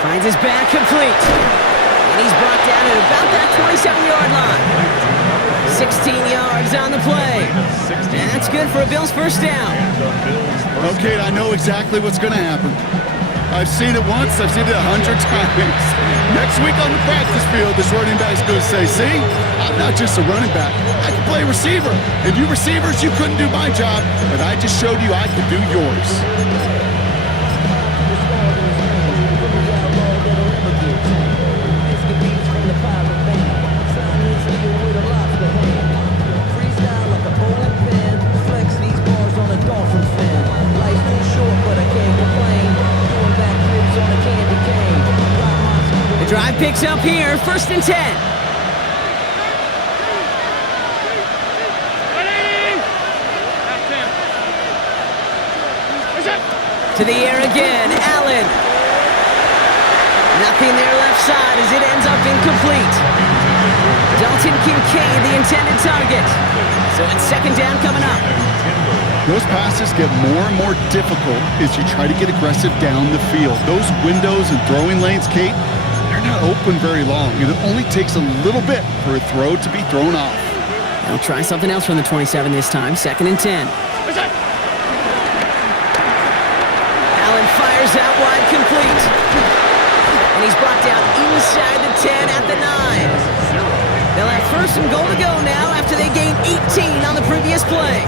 Finds his back complete. And he's brought down at about that 27-yard line. 16 yards on the play. And that's good for a Bills first down. Okay, I know exactly what's going to happen. I've seen it once, I've seen it 100 times. Next week on the practice field, this running back's going to say, see, I'm not just a running back. I can play receiver. And you receivers, you couldn't do my job, but I just showed you I could do yours. Drive picks up here, 1st and 10. To the air again, Allen. Nothing there left side as it ends up incomplete. Dalton Kincaid, the intended target. So it's 2nd down coming up. Those passes get more and more difficult as you try to get aggressive down the field. Those windows and throwing lanes, Kate, not open very long, and it only takes a little bit for a throw to be thrown off. They'll try something else from the 27 this time, 2nd and 10. Allen fires out wide, complete. And he's brought down inside the 10 at the 9. They'll have 1st and goal to go now after they gained 18 on the previous play.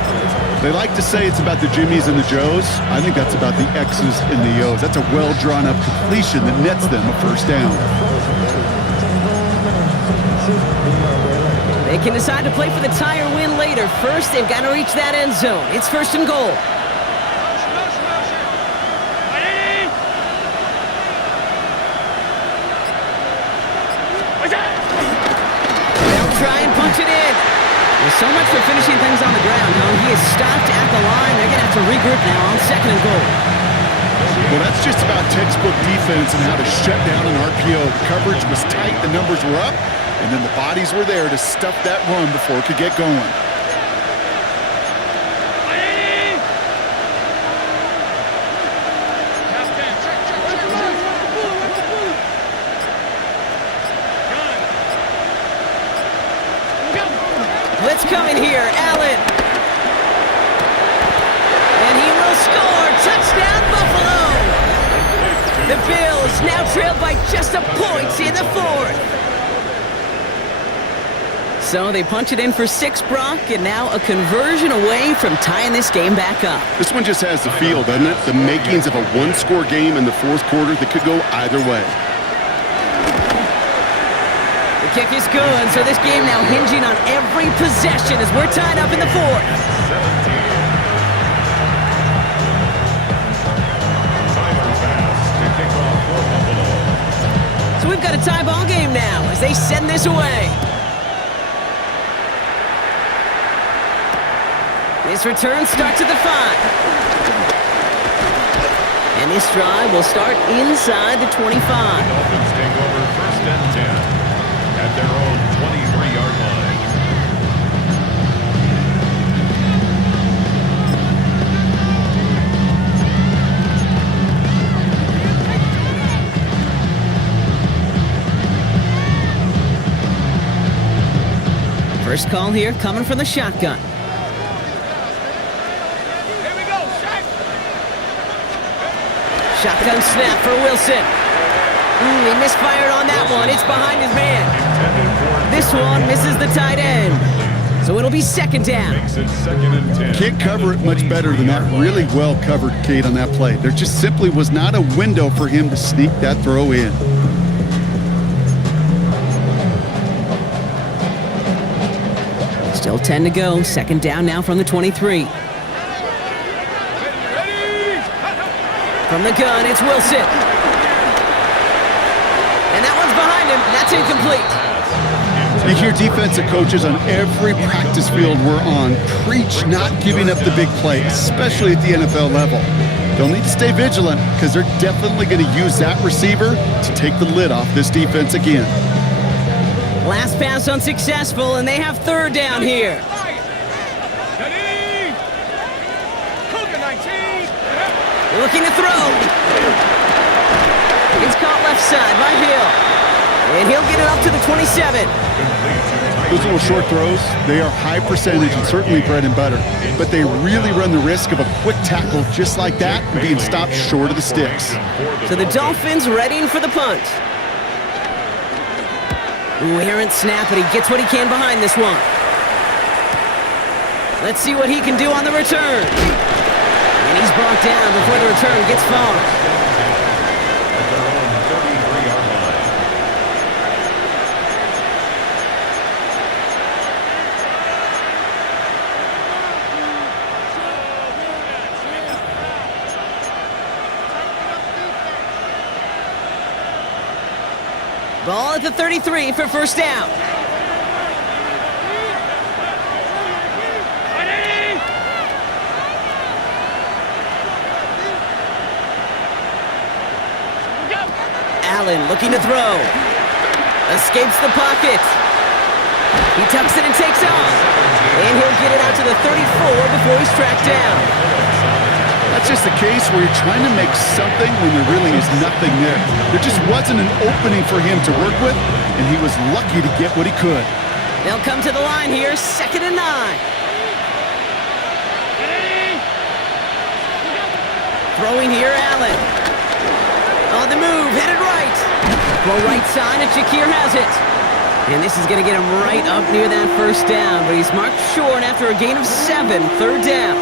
They like to say it's about the Jimmies and the Joes. I think that's about the X's and the O's. That's a well-drawn-up completion that nets them a 1st down. They can decide to play for the tie or win later. First, they've got to reach that end zone. It's 1st and goal. They'll try and punch it in. There's so much for finishing things on the ground, huh? He is stopped at the line. They're going to have to regroup now on 2nd and goal. Well, that's just about textbook defense and how to shut down an RPO. The coverage was tight, the numbers were up, and then the bodies were there to stuff that run before it could get going. Blitz coming here, Allen. And he will score. Touchdown, Buffalo. The Bills now trail by just a point in the 4th. So they punch it in for 6, Brock, and now a conversion away from tying this game back up. This one just has the feel, doesn't it? The makings of a one-score game in the 4th quarter that could go either way. Kick is good, so this game now hinging on every possession as we're tied up in the 4th. 17. So we've got a tie ball game now as they send this away. This return starts at the 5. And this drive will start inside the 25. Dolphins take over 1st and 10. At their own 23-yard line. First call here coming from the shotgun. Here we go, Shotgun snap for Wilson. He misfired on that one. It's behind his man. This one misses the tight end. So it'll be 2nd down. Makes it 2nd and 10. Can't cover it much better than that. Really well covered, Kate, on that play. There just simply was not a window for him to sneak that throw in. Still 10 to go. 2nd down now from the 23. From the gun, it's Wilson. And that one's him. That's incomplete. You hear defensive coaches on every practice field we're on preach not giving up the big play, especially at the NFL level. They'll need to stay vigilant because they're definitely going to use that receiver to take the lid off this defense again. Last pass unsuccessful, and they have third down here. Ready? Cougar 19. Looking to throw. It's caught left side by Hill. And he'll get it up to the 27. Those little short throws, they are high percentage and certainly bread and butter. But they really run the risk of a quick tackle just like that and being stopped short of the sticks. So the Dolphins readying for the punt. Ooh, errant snap, but he gets what he can behind this one. Let's see what he can do on the return. And he's brought down before the return gets far. Ball at the 33 for first down. Allen looking to throw. Escapes the pocket. He tucks it and takes off. And he'll get it out to the 34 before he's tracked down. That's just the case where you're trying to make something when there really is nothing there. There just wasn't an opening for him to work with, and he was lucky to get what he could. They'll come to the line here, 2nd and 9. Throwing here, Allen. On the move, headed right. Throw right side, and Shakir has it. And this is going to get him right up near that first down, but he's marked short after a gain of 7, third down.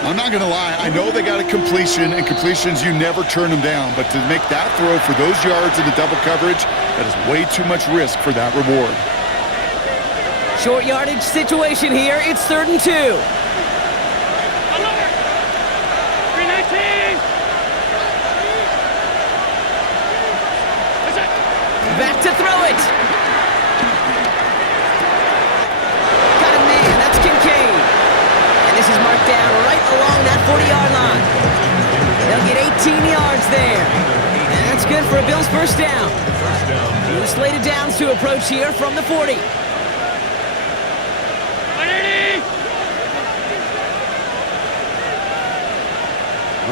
I'm not going to lie. I know they got a completion, and completions, you never turn them down. But to make that throw for those yards in the double coverage, that is way too much risk for that reward. Short yardage situation here. It's 3rd and 2. Back to throw it. Got a man. That's Kincaid. And this is marked down right along that 40-yard line. They'll get 18 yards there. And that's good for a Bills first down. New slated downs to approach here from the 40.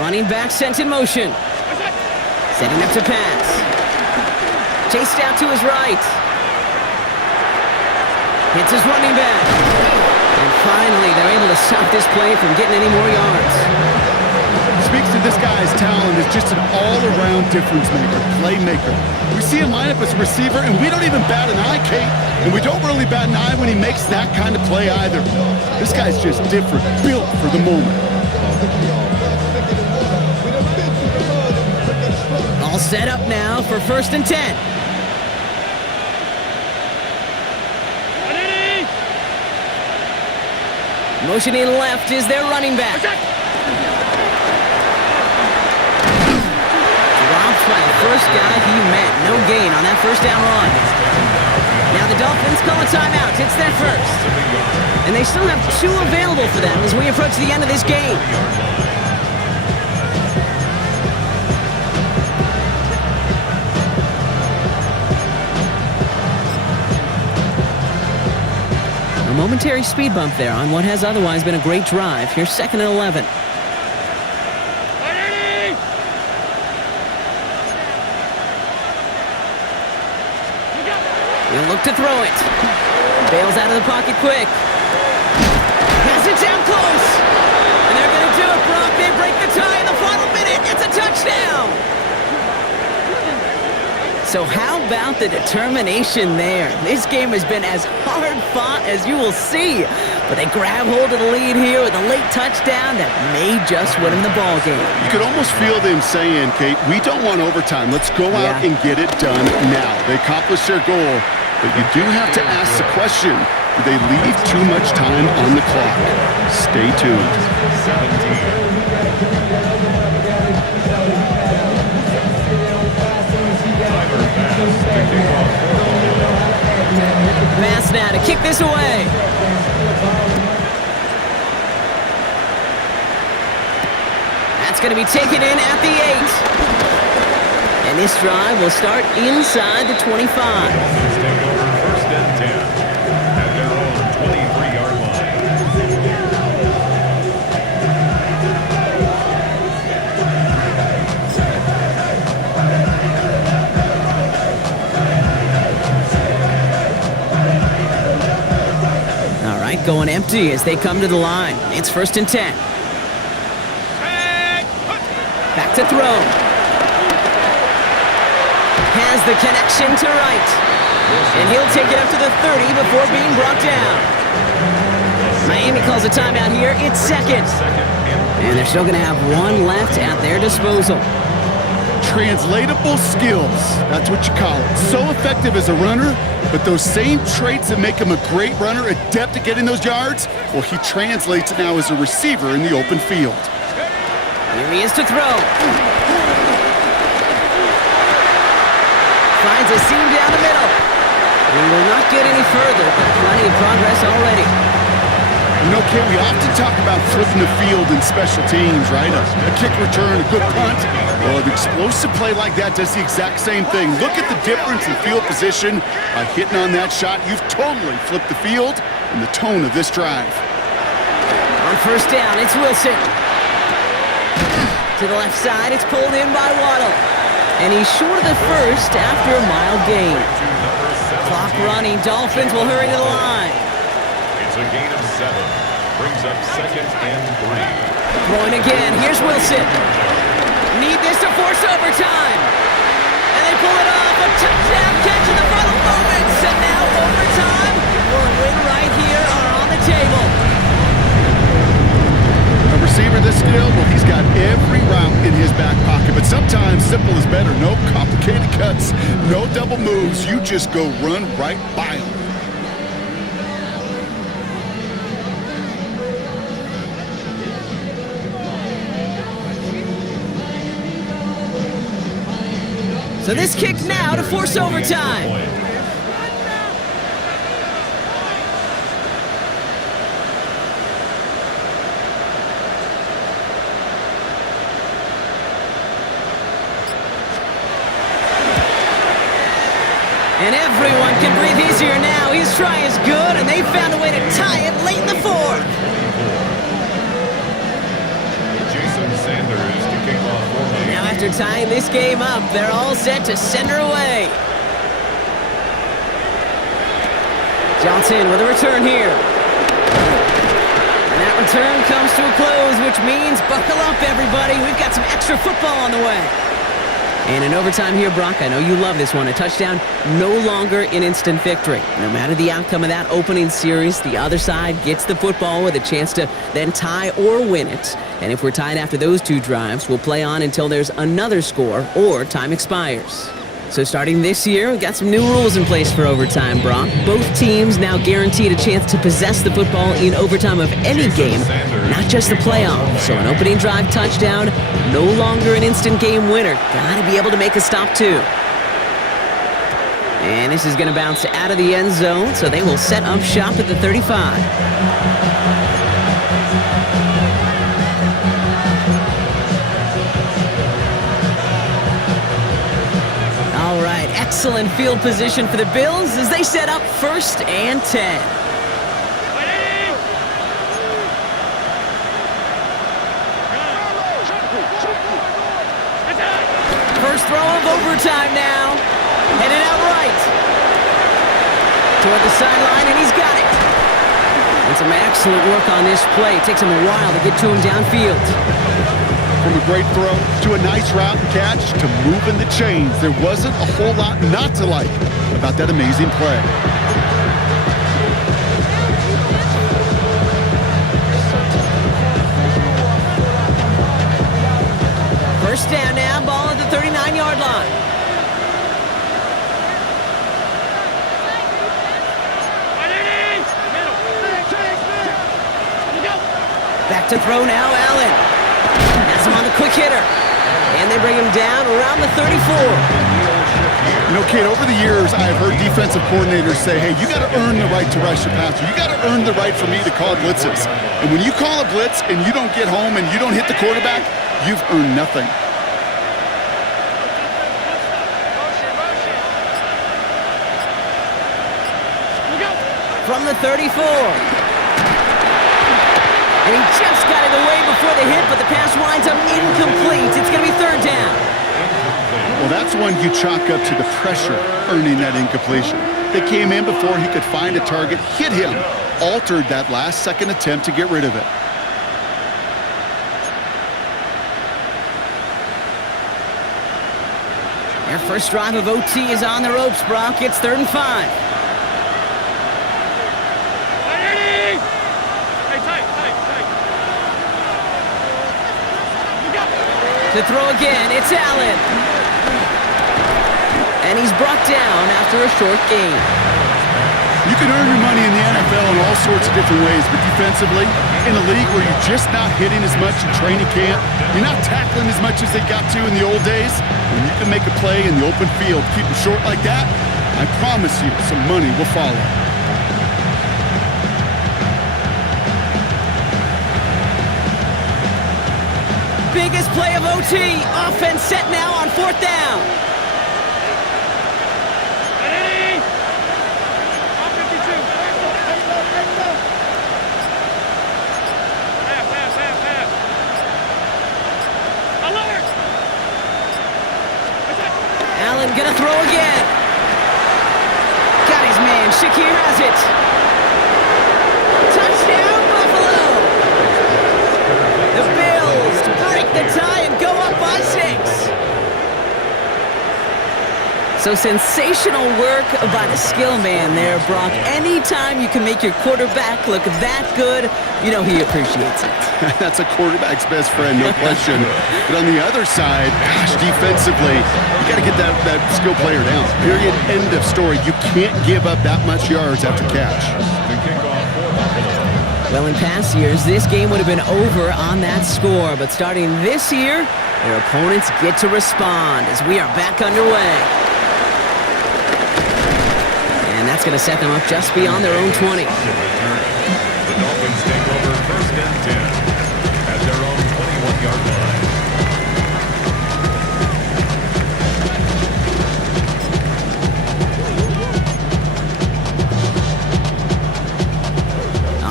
Running back sent in motion. Setting up to pass. Chased out to his right. Hits his running back. And finally, they're able to stop this play from getting any more yards. Speaks to this guy's talent as just an all-around difference maker, playmaker. We see him line up as a receiver, and we don't even bat an eye, Kate. And we don't really bat an eye when he makes that kind of play either. This guy's just different, built for the moment. All set up now for 1st and 10. Motioning left is their running back. Dropped by the first guy he met. No gain on that first down run. Now the Dolphins call a timeout. It's their first. And they still have 2 available for them as we approach the end of this game. A momentary speed bump there on what has otherwise been a great drive. Here's 2nd and 11. He'll look to throw it. Bails out of the pocket quick. Has it down close. And they're going to do it, Brock. They break the tie in the final minute. It's a touchdown. So how about the determination there? This game has been as hard fought as you will see. But they grab hold of the lead here with a late touchdown that may just win them the ball game. You could almost feel them saying, Kate, we don't want overtime. Let's go out and get it done now. They accomplished their goal, but you do have to ask the question, do they leave too much time on the clock? Stay tuned. 17. Tyler pass to this away. That's going to be taken in at the 8. And this drive will start inside the 25. Dolphins take over 1st and 10 at their own 23-yard line. All right, going empty as they come to the line. It's 1st and 10. Back to throw. Has the connection to right. And he'll take it up to the 30 before being brought down. Miami calls a timeout here. It's 2nd. And they're still going to have one left at their disposal. Translatable skills. That's what you call it. So effective as a runner, but those same traits that make him a great runner, adept at getting those yards, well, he translates it now as a receiver in the open field. Here he is to throw. Finds a seam down the middle. He will not get any further, but plenty of progress already. You know, Ken, we often talk about flipping the field in special teams, right? A kick return, a good punt. Well, an explosive play like that does the exact same thing. Look at the difference in field position. By hitting on that shot, you've totally flipped the field and the tone of this drive. On 1st down, it's Wilson. To the left side, it's pulled in by Waddle. And he's short of the 1st after a mild gain. Clock running, Dolphins will hurry to the line. It's a gain of 7. Brings up 2nd and 3. Throwing again, here's Wilson. Need this to force overtime. And they pull it off, a touchdown catch in the final moments. And now overtime or a win right here are on the table. A receiver this skilled, well, he's got every route in his back pocket, but sometimes simple is better. No complicated cuts, no double moves. You just go run right by him. So this kick now to force overtime. And everyone can breathe easier now. His try is good, and they found a way to tie it late in the 4th. Jason Sanders to kick off for Miami. Now after tying this game up, they're all set to send her away. Johnson with a return here. And that return comes to a close, which means buckle up, everybody. We've got some extra football on the way. And in overtime here, Brock, I know you love this one. A touchdown, no longer an instant victory. No matter the outcome of that opening series, the other side gets the football with a chance to then tie or win it. And if we're tied after those 2 drives, we'll play on until there's another score or time expires. So starting this year, we've got some new rules in place for overtime, Brock. Both teams now guaranteed a chance to possess the football in overtime of any game, not just the playoffs. So an opening drive touchdown, no longer an instant game winner. Gotta be able to make a stop too. And this is gonna bounce out of the end zone, so they will set up shop at the 35. Excellent field position for the Bills as they set up 1st and 10. First throw of overtime now. Headed out right. Toward the sideline, and he's got it. And some excellent work on this play. It takes him a while to get to him downfield. From a great throw to a nice route and catch to moving the chains. There wasn't a whole lot not to like about that amazing play. First down now, ball at the 39-yard line. Back to throw now, Allen. That's him on the quick hitter. And they bring him down around the 34. You know, Kate, over the years, I've heard defensive coordinators say, hey, you got to earn the right to rush the passer. You got to earn the right for me to call blitzes. And when you call a blitz and you don't get home and you don't hit the quarterback, you've earned nothing. From the 34. And he just got it away before the hit, but the pass winds up incomplete. It's going to be third down. Well, that's one you chalk up to the pressure earning that incompletion. They came in before he could find a target, hit him, altered that last-second attempt to get rid of it. Their first drive of OT is on the ropes, Brock. It's 3rd and 5. To throw again, it's Allen. And he's brought down after a short gain. You can earn your money in the NFL in all sorts of different ways, but defensively, in a league where you're just not hitting as much in training camp, you're not tackling as much as they got to in the old days, when you can make a play in the open field, keep it short like that, I promise you some money will follow. Biggest play of OT. Offense set now on 4th down. Allen gonna throw again. Got his man. Shakir has it. Touchdown, Buffalo. The Bills break the tie and go up by 6. So sensational work by the skill man there, Brock. Anytime you can make your quarterback look that good, you know he appreciates it. That's a quarterback's best friend, no question. But on the other side, gosh, defensively, you got to get that skill player down. Period. End of story. You can't give up that much yards after catch. Well, in past years, this game would have been over on that score. But starting this year, their opponents get to respond as we are back underway. And that's going to set them up just beyond their own 20. The Dolphins take over 1st and 10 at their own 21-yard line.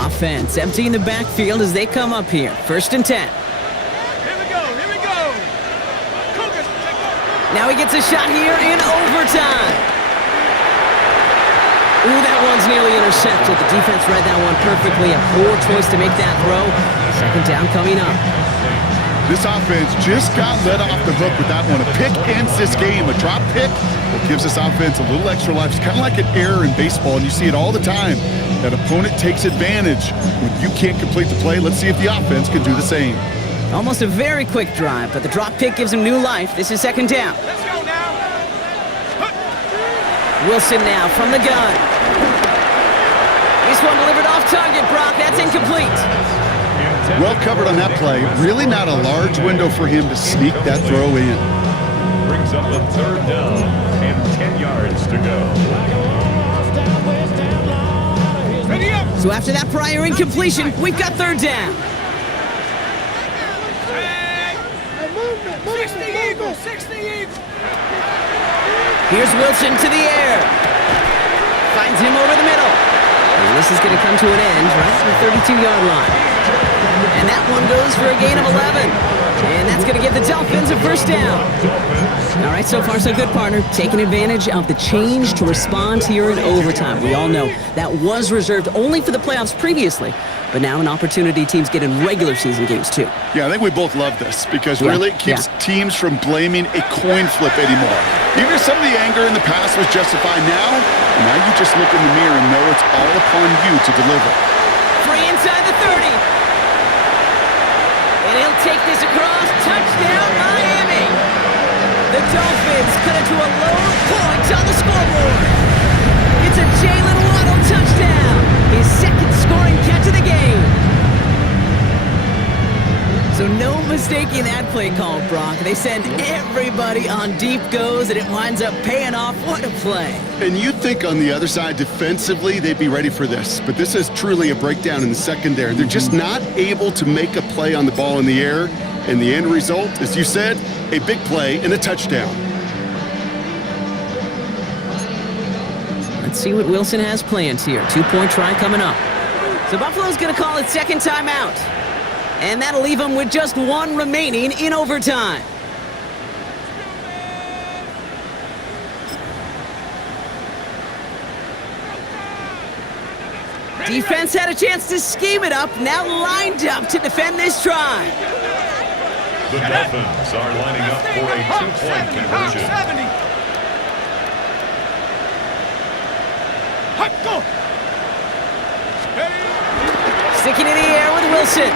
Offense emptying the backfield as they come up here. 1st and 10. Here we go, here we go. Cougars, Now he gets a shot here in overtime. Ooh, that one's nearly intercepted. The defense read that one perfectly. A poor choice to make that throw. 2nd down coming up. This offense just got let off the hook with that one. A pick ends this game. A drop pick gives this offense a little extra life. It's kind of like an error in baseball, and you see it all the time. That opponent takes advantage when you can't complete the play. Let's see if the offense can do the same. Almost a very quick drive, but the drop pick gives him new life. This is 2nd down. let's go now. Wilson now from the gun. This one delivered off target, Brock. That's incomplete. Well covered on that play. Really not a large window for him to sneak that throw in. Brings up a 3rd down and 10 yards to go. Ready up. So after that prior incompletion, we've got 3rd down. 60 Eagles, 60 Eagles. Here's Wilson to the air. Finds him over the middle. And this is going to come to an end right at the 32-yard line. And that one goes for a gain of 11. And that's going to give the Dolphins a 1st down. All right, so far so good, partner. Taking advantage of the change to respond here in overtime. We all know that was reserved only for the playoffs previously, but now an opportunity teams get in regular season games too. Yeah, I think we both love this because really it keeps teams from blaming a coin flip anymore. Even if some of the anger in the past was justified now you just look in the mirror and know it's all upon you to deliver. Free inside the 30. And he'll take this across. Touchdown, Miami. The Dolphins cut it to a low point on the scoreboard. It's a Jalen Waddle touchdown. His 2nd scoring catch of the game. So no mistake in that play call, Brock. They send everybody on deep goes, and it winds up paying off. What a play. And you'd think on the other side, defensively, they'd be ready for this. But this is truly a breakdown in the secondary. They're just not able to make a play on the ball in the air. And the end result, as you said, a big play and a touchdown. Let's see what Wilson has planned here. 2-point try coming up. So Buffalo's going to call it second timeout. And that'll leave them with just one remaining in overtime. Defense had a chance to scheme it up, now lined up to defend this try. The Dolphins are lining up for a 2-point conversion. 70. Hut, go. Sticking in the air with Wilson.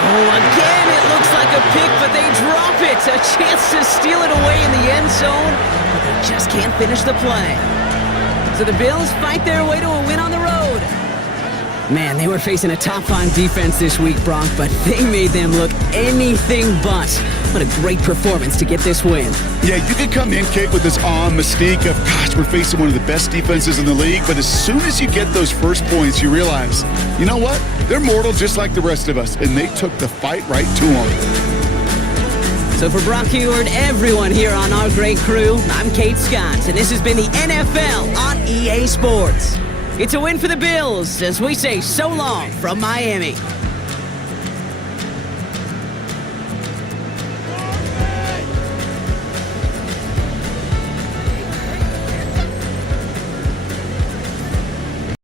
Oh, again, it looks like a pick, but they drop it. A chance to steal it away in the end zone, but they just can't finish the play. So the Bills fight their way to a win on the road. Man, they were facing a top-5 defense this week, Brock, but they made them look anything but. What a great performance to get this win. Yeah, you could come in, Kate, with this mystique of, gosh, we're facing one of the best defenses in the league, but as soon as you get those first points, you realize, you know what? They're mortal just like the rest of us, and they took the fight right to them. So for Brock Heward, everyone here on our great crew, I'm Kate Scott, and this has been the NFL on EA Sports. It's a win for the Bills as we say so long from Miami.